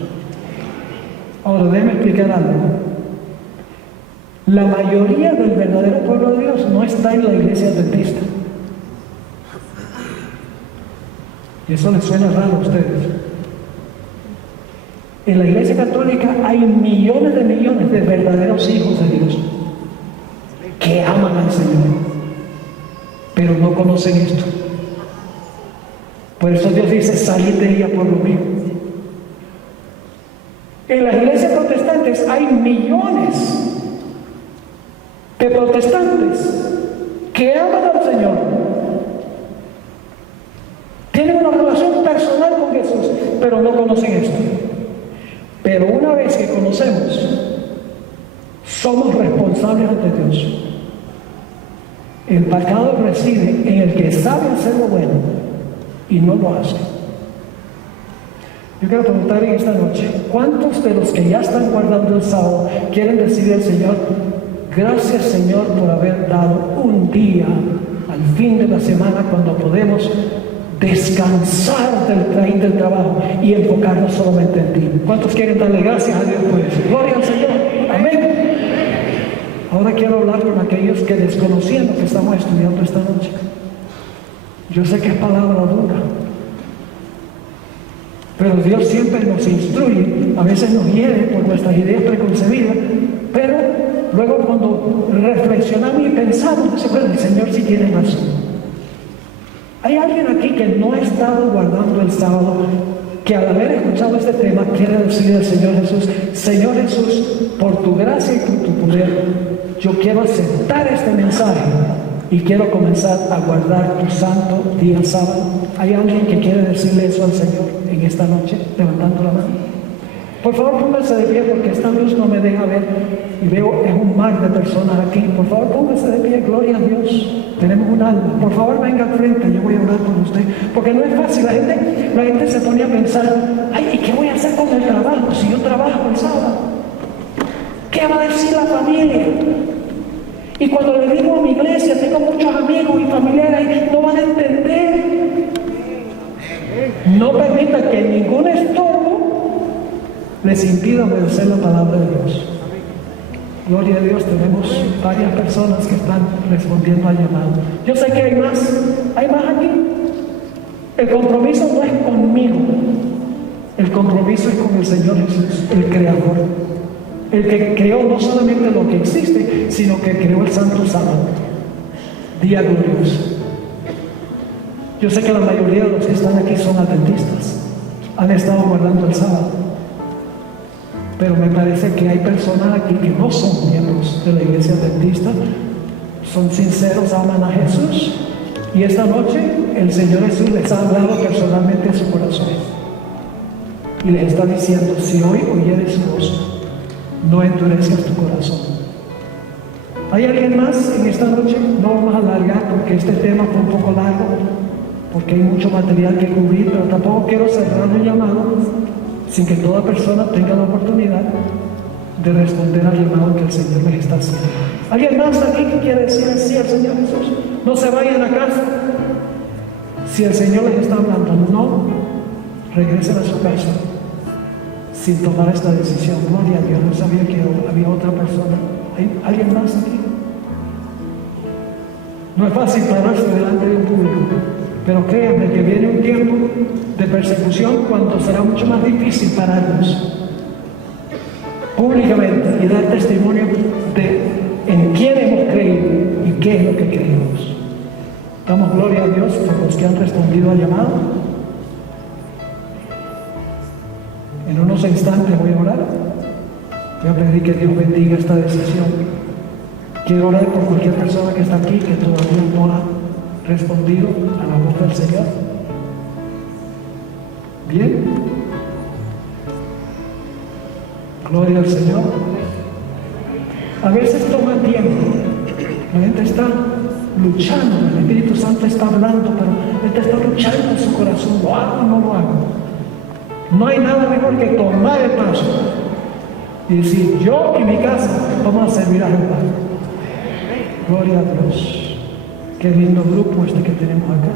Ahora, déjeme explicar algo. La mayoría del verdadero pueblo de Dios no está en la iglesia adventista. Y eso les suena raro a ustedes. En la Iglesia Católica hay millones de verdaderos hijos de Dios que aman al Señor, pero no conocen esto. Por eso Dios dice: salid de ella, pueblo mío. En las iglesias protestantes hay millones de protestantes que aman al Señor, tienen una relación personal con Jesús, pero no conocen esto. Pero una vez que conocemos, somos responsables ante Dios. El pecado reside en el que sabe hacer lo bueno y no lo hace. Yo quiero preguntar en esta noche: ¿cuántos de los que ya están guardando el sábado quieren decirle al Señor: gracias, Señor, por haber dado un día al fin de la semana cuando podemos descansar del trajín del trabajo y enfocarnos solamente en ti? ¿Cuántos quieren darle gracias a Dios por eso? Gloria al Señor. Amén. Ahora quiero hablar con aquellos que desconocían lo que estamos estudiando esta noche. Yo sé que es palabra dura, pero Dios siempre nos instruye, a veces nos hiere por nuestras ideas preconcebidas, pero luego cuando reflexionamos y pensamos, no se puede, el Señor sí tiene razón. Hay alguien aquí que no ha estado guardando el sábado, que al haber escuchado este tema quiere decirle al Señor Jesús: Señor Jesús, por tu gracia y por tu poder, yo quiero aceptar este mensaje y quiero comenzar a guardar tu santo día sábado. ¿Hay alguien que quiere decirle eso al Señor en esta noche, levantando la mano? Por favor, póngase de pie porque esta luz no me deja ver y veo es un mar de personas aquí. Por favor, póngase de pie, gloria a Dios. Tenemos un alma. Por favor, venga al frente, yo voy a orar por usted. Porque no es fácil. La gente se pone a pensar, ay, ¿y qué voy a hacer con el trabajo si yo trabajo el sábado? ¿Qué va a decir la familia? Y cuando le digo a mi iglesia, tengo muchos amigos y familiares, no van a entender. No permita que ningún estorbo les impida obedecer la palabra de Dios. Gloria a Dios, tenemos varias personas que están respondiendo al llamado. Yo sé que hay más aquí. El compromiso no es conmigo, el compromiso es con el Señor Jesús, el Creador, el que creó no solamente lo que existe, sino que creó el santo sábado, día glorioso. Yo sé que la mayoría de los que están aquí son adventistas, han estado guardando el sábado. Pero me parece que hay personas aquí que no son miembros de la iglesia adventista, son sinceros, aman a Jesús, y esta noche el Señor Jesús les ha hablado personalmente a su corazón y les está diciendo: si hoy oyeres su voz, no endurezcas tu corazón. ¿Hay alguien más en esta noche? No vamos a alargar porque este tema fue un poco largo, porque hay mucho material que cubrir, pero tampoco quiero cerrar el llamado sin que toda persona tenga la oportunidad de responder al llamado que el Señor les está haciendo. ¿Alguien más aquí que quiere decir sí al Señor Jesús? No se vayan a casa. Si el Señor les está hablando, no regresen a su casa sin tomar esta decisión. Gloria a Dios, no sabía que había otra persona. ¿Hay alguien más aquí? No es fácil pararse delante de un público, pero créanme que viene un tiempo de persecución cuando será mucho más difícil pararnos públicamente y dar testimonio de en quién hemos creído y qué es lo que creemos. Damos gloria a Dios por los que han respondido al llamado. En unos instantes voy a orar. Voy a pedir que Dios bendiga esta decisión. Quiero orar por cualquier persona que está aquí que todavía no ha respondido a la voz del Señor. Bien. Gloria al Señor. A veces toma tiempo. La gente está luchando, el Espíritu Santo está hablando, pero la gente está luchando en su corazón. ¿Lo hago o no lo hago? No hay nada mejor que tomar el paso y decir: yo y mi casa vamos a servir a Jehová. Gloria a Dios. Qué lindo grupo este que tenemos acá.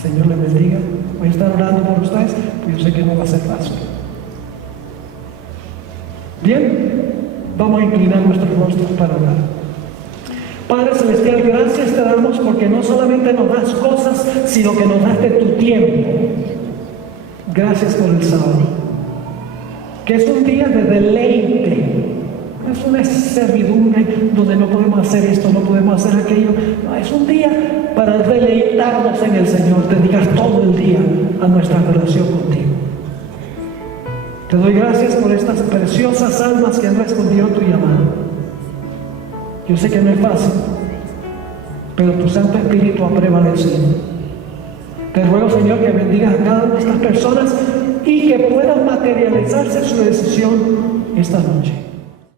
Señor les bendiga. Voy a estar orando por ustedes, pues yo sé que no va a ser fácil. Bien, vamos a inclinar nuestros rostros para orar. Padre Celestial, gracias te damos porque no solamente nos das cosas, sino que nos das de tu tiempo. Gracias por el sábado, que es un día de deleite. No es una servidumbre donde no podemos hacer esto, no podemos hacer aquello. No, es un día para deleitarnos en el Señor, dedicar todo el día a nuestra relación contigo. Te doy gracias por estas preciosas almas que han respondido a tu llamado. Yo sé que no es fácil, pero tu Santo Espíritu ha prevalecido. Te ruego, Señor, que bendigas a cada una de estas personas y que puedan materializarse su decisión esta noche.